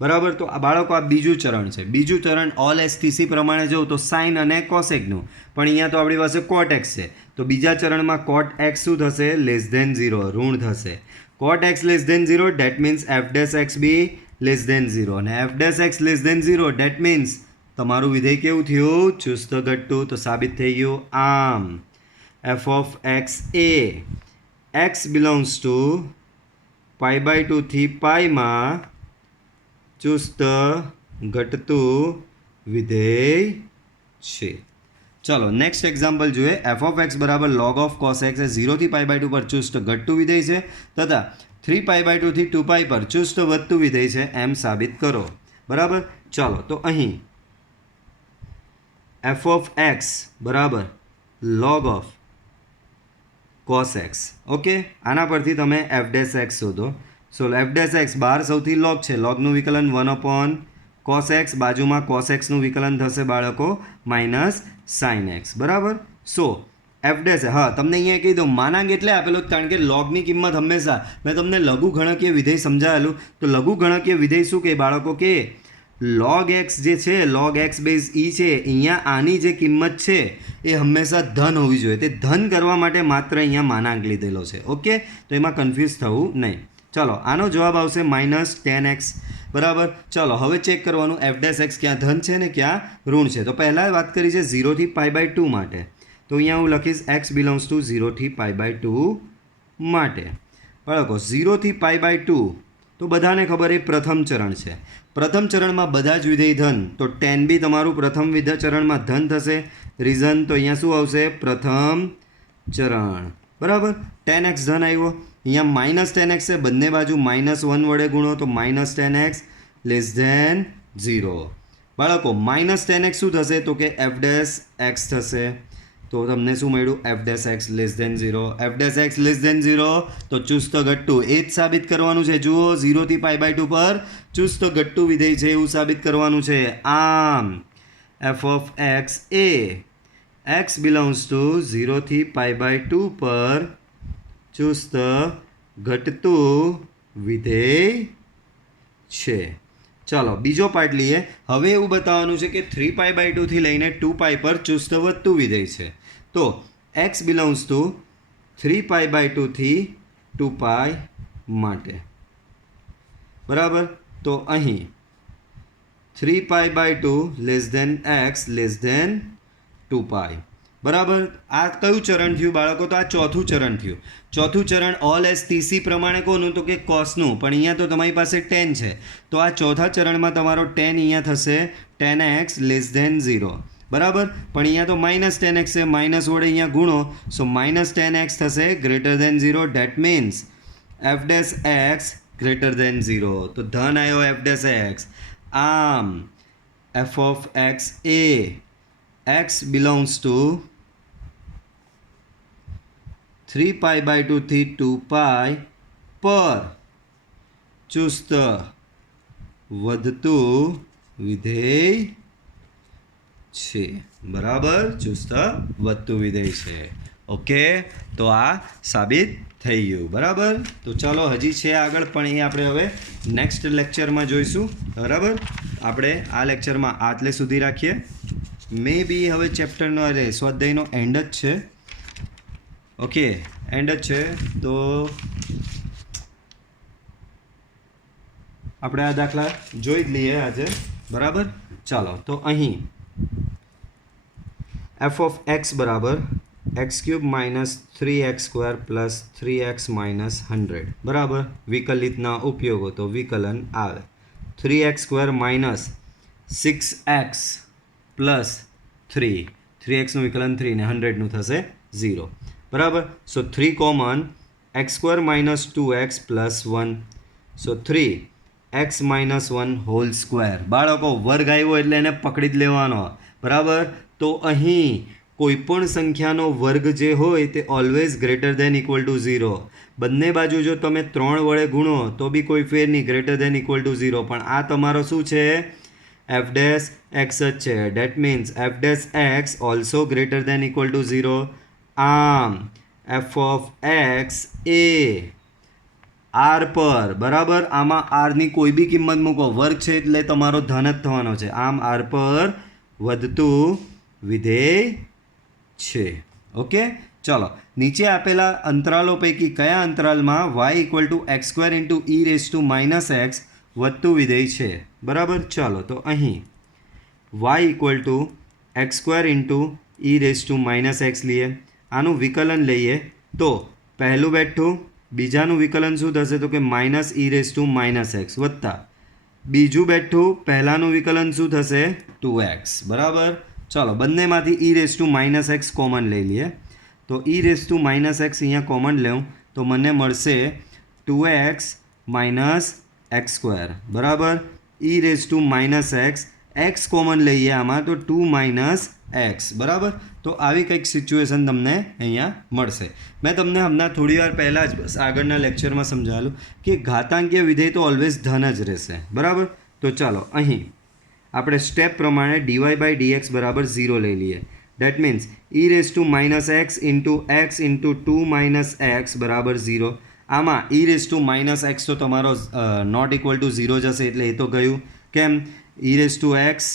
બરાબર, તો આ બાળકો આ બીજું ચરણ છે. બીજું ચરણ ઓલ એસટીસી પ્રમાણે જવું તો સાઇન અને કોસેકનું, પણ અહીંયા તો આપણી પાસે cot x છે. તો બીજા ચરણમાં cot x શું થશે? લેસ ધેન 0 ઋણ થશે. cot x less than 0 that means F dash x બી લેસ ધેન 0 અને f dash x less than 0 that means તમારું વિધેય કેવું થયું? ચુસ્ત ઘટતું. તો સાબિત થઈ ગયું. આમ એફ ઓફ એક્સ એ એક્સ બિલોંગ્સ ટુ π/2 થી π માં ચુસ્ત ઘટતું વિધેય છે. ચલો નેક્સ્ટ એક્ઝામ્પલ જોઈએ. એફ ઓફ એક્સ બરાબર લોગ ઓફ કોસ એક્સ એ 0 થી π/2 પર ચુસ્ત ઘટતું વિધેય છે તથા 3π/2 થી 2π પર ચુસ્ત વધતું વિધેય છે એમ સાબિત કરો. બરાબર, ચાલો તો અહીં એફ ઓફ એક્સ બરાબર log of cos x. Okay, આના પરથી તમે એફ ડેશ એક્સ શોધો. સો એફ ડેશ એક્સ બહાર સૌથી લોગ છે, લોગનું વિકલન 1/cos એક્સ, બાજુમાં cos એક્સનું વિકલન થશે બાળકો -sin એક્સ. બરાબર, સો એફ ડેશ, હા તમને અહીંયા કહી દઉં માનાંક એટલે આપેલો કારણ કે લોગની કિંમત હંમેશા, મેં તમને લઘુ ગણકીય વિધેય સમજાવેલું. તો લઘુ ગણકીય વિધેય શું કહે બાળકો? કે log x જે છે log x બેઝ e છે, અહીંયા આની જે કિંમત છે એ હંમેશા ધન હોવી જોઈએ. તે ધન કરવા માટે માત્ર અહીંયા માનાંક લીધેલો છે. ઓકે, તો એમાં કન્ફ્યુઝ થવું નહીં. ચલો આનો જવાબ આવશે -10x. બરાબર, ચલો હવે ચેક કરવાનું એફ ડેશ એક્સ ક્યાં ધન છે ને ક્યાં ઋણ છે. તો પહેલાં વાત કરી છે 0 થી π/2 માટે. તો અહીંયા હું લખીશ x બિલોંગ્સ ટુ 0 થી π/2 માટે. બાળકો 0 થી π/2 તો બધાને ખબર એ પ્રથમ ચરણ છે. પ્રથમ ચરણમાં બધા જ વિધેય ધન, તો tan બી તમારું પ્રથમ ચરણમાં ધન થશે. રીઝન તો અહીંયા શું આવશે? પ્રથમ ચરણ. બરાબર, tan x ધન આવ્યો. અહીંયા -10x છે, બંને બાજુ -1 વડે ગુણો તો -10x લેસ ધેન 0. બાળકો -10x શું થશે? તો કે એફ ડેશ એક્સ થશે. તો તમને શું મળ્યું? F dash x less than 0. F dash x less than 0 તો ચુસ્ત ઘટતું એ જ સાબિત કરવાનું છે. જુઓ 0 થી π/2 પર ચુસ્ત ઘટતું વિધેય છે એવું સાબિત કરવાનું છે. આમ એફ ઓફ એક્સ એ એક્સ બિલોંગ્સ ટુ 0 થી π/2 પર ચુસ્ત ઘટતું વિધેય છે. ચાલો બીજો પાર્ટ લઈએ. હવે એવું બતાવવાનું છે કે 3π/2 થી લઈને 2π પર ચુસ્ત વધતું વિધેય છે. તો x બિલોંગ્સ ટુ 3π/2 થી 2π માટે. બરાબર, તો અહીં 3π/2 less than x less than 2π. બરાબર, આ કયું ચરણ થયું બાળકો? તો આ ચોથું ચરણ થયું. ચોથું ચરણ ઓલ એસ ટીસી પ્રમાણે કોનું? તો કે કોસનું, પણ અહીંયા તો તમારી પાસે tan છે. તો આ ચોથા ચરણમાં તમારો tan અહીંયા થશે tan x લેસ ધેન 0. બરાબર, પણ અહીંયા તો -10x છે, માઇનસ વડે અહીંયા ગુણો સો -10x થશે greater than 0. That means F dash x greater than 0. તો ધન આવ્યો એફ ડેશ એક્સ. આમ એફ ઓફ એક્સ એ એક્સ બિલોંગ્સ ટુ 3π/2 થી 2π પર ચુસ્ત વધતું વિધેય છે. બરાબર, ચુસ્ત વધતું વિધેય છે. ઓકે, તો આ સાબિત થઈ ગયું. બરાબર, તો ચાલો હજી છે આગળ, પણ એ આપણે હવે નેક્સ્ટ લેક્ચરમાં જોઈશું. બરાબર, આપણે આ લેક્ચરમાં આટલે સુધી રાખીએ. મે બી હવે ચેપ્ટરનો સ્વાધ્યાયનો એન્ડ જ છે. ઓકે, એન્ડ જ છે. તો આપણે આ દાખલા જોઈ જ લઈએ આજે. બરાબર, ચાલો. તો અહીં એફ ઓફ એક્સ બરાબર x³ minus 3x² plus 3x minus 100. બરાબર, વિકલિતના ઉપયોગો તો વિકલન આવે 3x² માઇનસ 6x પ્લસ 3xનું વિકલન 3 ને 100નું થશે 0. બરાબર, સો 3 common x² minus 2x plus 1, સો 3x માઇનસ 1 હોલ સ્ક્વેર. બાળકો વર્ગ આવ્યો એટલે એને પકડી જ લેવાનો. બરાબર, તો અહીં કોઈ પણ સંખ્યાનો વર્ગ જે હોય તે always greater than equal to 0. બંને બાજુ જો તમે 3 વડે ગુણો તો બી કોઈ ફેર નહીં, ગ્રેટર ધેન ઇક્વલ ટુ 0. પણ આ તમારો શું છે? એફ ડેશ એક્સ જ છે. That means F dash X also greater than equal to 0. આમ એફ ઓફ એક્સ એ આર પર, બરાબર, આમાં આરની કોઈ બી કિંમત મૂકો, વર્ગ છે એટલે તમારો ધન જ થવાનો છે. આમ આર પર વધતું વિધેય છે. ઓકે, ચાલો. નીચે આપેલા અંતરાલો પૈકી કયા અંતરાલમાં y equal to x² into e raise to minus X વધતું વિધેય છે? બરાબર, ચાલો. તો અહીં y equal to x² into e raise to minus X લઈએ. આનું વિકલન લઈએ તો પહેલું બેઠું, બીજાનું વિકલન શું થશે? તો કે minus e raise to minus X વત્તા બીજું બેઠું, પહેલાંનું વિકલન શું થશે? 2x. બરાબર, ચાલો. બંનેમાંથી e raise to minus X common લઈ લઈએ. તો e raise to minus X અહીંયા કોમન લઉં તો મને મળશે 2x માઇનસ x². બરાબર, e raise to minus X common લઈએ આમાં તો 2 માઇનસ એક્સ. બરાબર, તો આવી કંઈક સિચ્યુએશન તમને અહીંયા મળશે. મેં તમને હમણાં થોડી વાર પહેલાં જ બસ આગળના લેક્ચરમાં સમજાવેલું કે ઘાતાંકીય વિધેય તો ઓલવેઝ ધન જ રહેશે. બરાબર, તો ચાલો અહીં આપણે સ્ટેપ પ્રમાણે dy/dx બરાબર 0 લઈ લઈએ. That means e raise to minus X into X into 2 minus X બરાબર 0. આમાં e raise to minus X તો તમારો નોટ ઇક્વલ ટુ 0 જશે એટલે એ તો ગયું. કેમ? e raise to X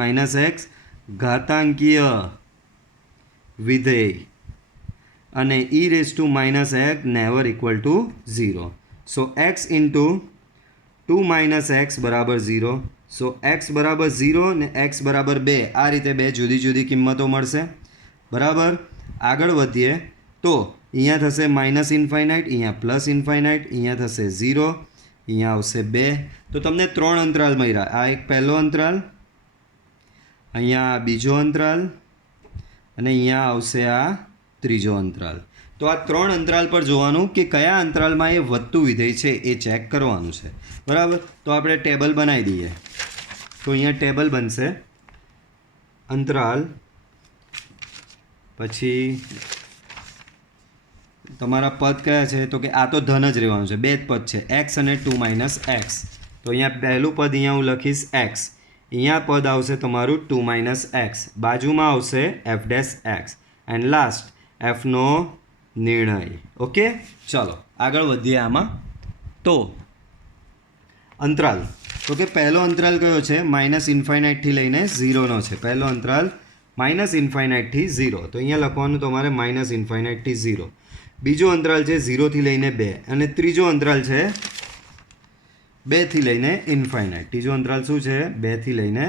minus X ઘાતાંકીય વિધેય અને e raise to minus X never equal to 0. So x into 2 minus X બરાબર 0. સો x બરાબર 0 ને x બરાબર 2, આ રીતે બે જુદી જુદી કિંમતો મળશે. બરાબર, આગળ વધીએ તો અહીંયા થશે માઇનસ ઇન્ફાઇનાઇટ, અહીંયા પ્લસ ઇન્ફાઇનાઇટ, અહીંયા થશે 0, અહીંયા આવશે 2. તો તમને 3 અંતરાલ મળ્યા. આ એક પહેલો અંતરાલ, અહીંયા બીજો અંતરાલ અને અહીંયા આવશે આ ત્રીજો અંતરાલ. તો આ 3 અંતરાલ પર જોવાનું કે કયા અંતરાલમાં એ વધતું વિધેય છે એ ચેક કરવાનું છે. બરાબર, તો આપણે ટેબલ બનાવી દઈએ. તો અહીંયા ટેબલ બનશે અંતરાલ, પછી તમારા પદ કયા છે? તો કે આ તો ધન જ રહેવાનું છે. બે જ પદ છે, એક્સ અને 2 માઇનસ એક્સ. તો અહીંયા પહેલું પદ અહીંયા હું લખીશ એક્સ, અહીંયા પદ આવશે તમારું 2 માઇનસ એક્સ, બાજુમાં આવશે f dash x and last એફનો નિર્ણય. ઓકે, ચાલો આગળ વધીએ આમાં. તો અંતરાલ, તો કે પહેલો અંતરાલ કયો છે? માઇનસ ઇન્ફાઇનાઇટથી લઈને 0નો છે. પહેલો અંતરાલ માઇનસ ઇન્ફાઇનાઇટથી 0, તો અહીંયા લખવાનું તમારે માઇનસ ઇન્ફાઇનાઇટથી 0. બીજો અંતરાલ છે 0થી લઈને 2 અને ત્રીજો અંતરાલ છે 2થી લઈને ઇન્ફાઇનાઇટ. ત્રીજો અંતરાલ શું છે? 2થી લઈને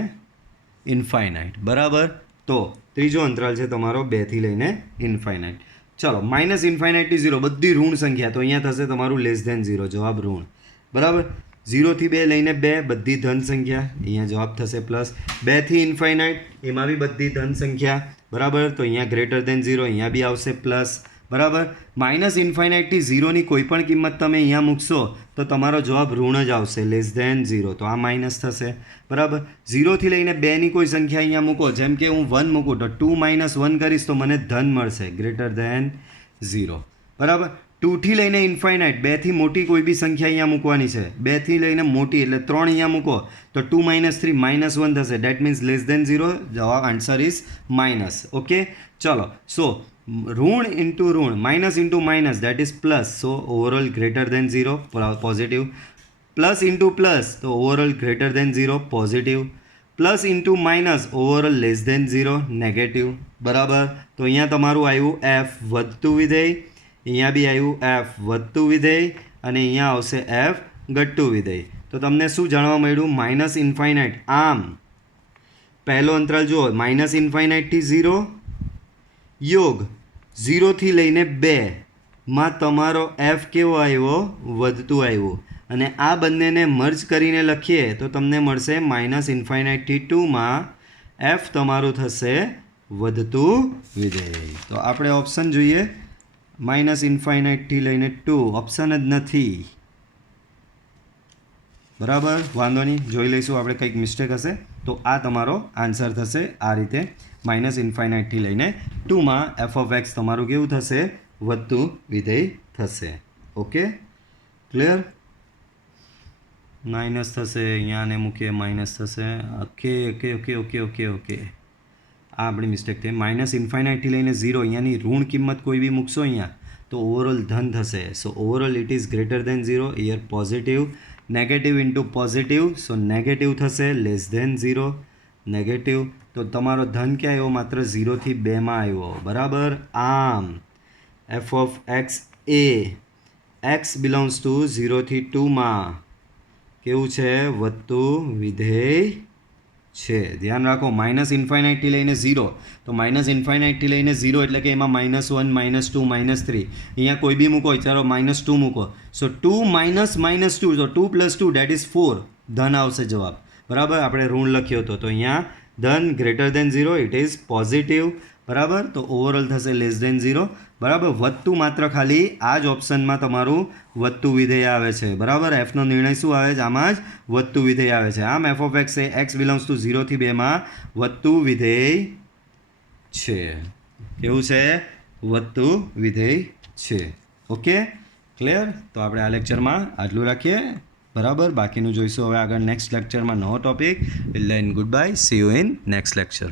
ઇન્ફાઇનાઇટ. બરાબર, તો ત્રીજો અંતરાલ છે તમારો 2થી લઈને ઇન્ફાઇનાઇટ. ચલો, માઇનસ ઇન્ફાઇનાઇટથી 0 બધી ઋણ સંખ્યા, તો અહીંયા થશે તમારું લેસ ધેન 0, જવાબ ઋણ. બરાબર, 0થી 2 લઈને 2 બધી ધન સંખ્યા, અહીંયા જવાબ થશે પ્લસ. 2થી ઇન્ફાઇનાઇટ એમાં બી બધી ધન સંખ્યા. બરાબર, તો અહીંયા ગ્રેટર ધેન 0, અહીંયા બી આવશે પ્લસ. બરાબર. માઇનસ ઇન્ફાઇનાઇટથી ઝીરોની કોઈ પણ કિંમત તમે અહીંયા મૂકશો તો તમારો જવાબ ઋણ જ આવશે, લેસ ધેન 0. તો આ માઇનસ થશે. બરાબર. 0થી લઈને 2ની કોઈ સંખ્યા અહીંયા મૂકો, જેમ કે હું 1 મૂકું તો 2 - 1 કરીશ તો મને ધન મળશે, ગ્રેટર ધેન 0. બરાબર. 2થી લઈને ઇન્ફાઇનાઇટ, 2થી મોટી કોઈ બી સંખ્યા અહીંયા મૂકવાની છે, 2થી લઈને મોટી એટલે 3 અહીંયા મૂકો તો 2 - 3 -1 થશે, ડેટ મીન્સ લેસ ધેન 0. જવાબ આન્સર ઇઝ માઇનસ. ઓકે, ચલો. સો ઋણ ઇન્ટુ ઋણ, minus into minus, that is plus. So overall greater than 0, positive. Plus into plus, તો overall greater than 0, positive. Plus into minus, overall less than 0, negative. બરાબર. તો અહીંયા તમારું આવ્યું એફ વધતું વિધેય, અહીંયા બી આવ્યું એફ વધતું વિધેય, અને અહીંયા આવશે એફ ઘટતું વિધેય. તો તમને શું જાણવા મળ્યું? Minus infinite. આમ પહેલો અંતરાલ જુઓ, માઇનસ ઇન્ફાઇનાઇટથી 0 યોગ 0થી લઈને 2 માં તમારો એફ કેવો આવ્યો? વધતું આવ્યું. અને આ બંનેને મર્જ કરીને લખીએ તો તમને મળશે માઇનસ ઇન્ફાઇનાઇટથી 2 માં એફ તમારું થશે વધતું વિધેય. તો આપણે ઓપ્શન જોઈએ, માઇનસ ઇન્ફાઇનાઇટથી લઈને 2 ઓપ્શન જ નથી. બરાબર, વાંધો નહીં, જોઈ લઈશું આપણે, કંઈક મિસ્ટેક હશે તો આ તમારો આન્સર થશે. આ રીતે માઇનસ ઇન્ફાઇનાઇટથી લઈને 2માં એફ ઓફ એક્સ તમારું કેવું થશે? વધતું વિધેય થશે. Okay, clear? માઇનસ થશે, અહીંયાને મૂકીએ માઇનસ થશે. Okay okay okay okay okay okay, આ આપણી મિસ્ટેક થઈ. માઇનસ ઇન્ફાઇનાઇટથી લઈને 0, અહીંયાની ઋણ કિંમત કોઈ બી મૂકશો અહીંયા તો ઓવરઓલ ધન થશે. So overall it is greater than 0, here positive. Negative into positive, so negative થશે, લેસ ધેન 0, નેગેટિવ. તો તમારો ધન ક્યાં આવ્યો? માત્ર 0થી 2માં આવ્યો. બરાબર. આમ એફ ઓફ એક્સ એ એક્સ બિલોંગ્સ ટુ 0થી 2માં કેવું છે? વધતું વિધેય છે. ધ્યાન રાખો, માઇનસ ઇન્ફાઇનાઇટથી લઈને 0, તો માઇનસ ઇન્ફાઇનાઇટથી લઈને 0 એટલે કે એમાં -1, -2, -3, અહીંયા કોઈ બી મૂકો, ચાલો -2 મૂકો. સો 2 - -2, તો 2 + 2 દેટ ઇઝ 4, ધન આવશે જવાબ. બરાબર. આપણે ઋણ લખ્યો હતો તો અહીંયા ધન greater than 0, it is positive. બરાબર. તો ઓવરઓલ થશે લેસ ધેન 0. બરાબર. વધતું માત્ર ખાલી આ જ ઓપ્શનમાં તમારું વધતું વિધેય આવે છે. બરાબર. એફનો નિર્ણય શું આવે છે? આમાં જ વધતું વિધેય આવે છે. આમ એફ ઓફ એક્સ એ એક્સ બિલોંગ્સ ટુ 0થી 2માં વધતું વિધેય છે. કેવું છે? વધતું વિધેય છે. Okay, clear? તો આપણે આ લેક્ચરમાં આટલું રાખીએ. બરાબર. બાકીનું જોઈશું હવે આગળ નેક્સ્ટ લેક્ચરમાં, નવો topic. Till then good bye, C you in next lecture.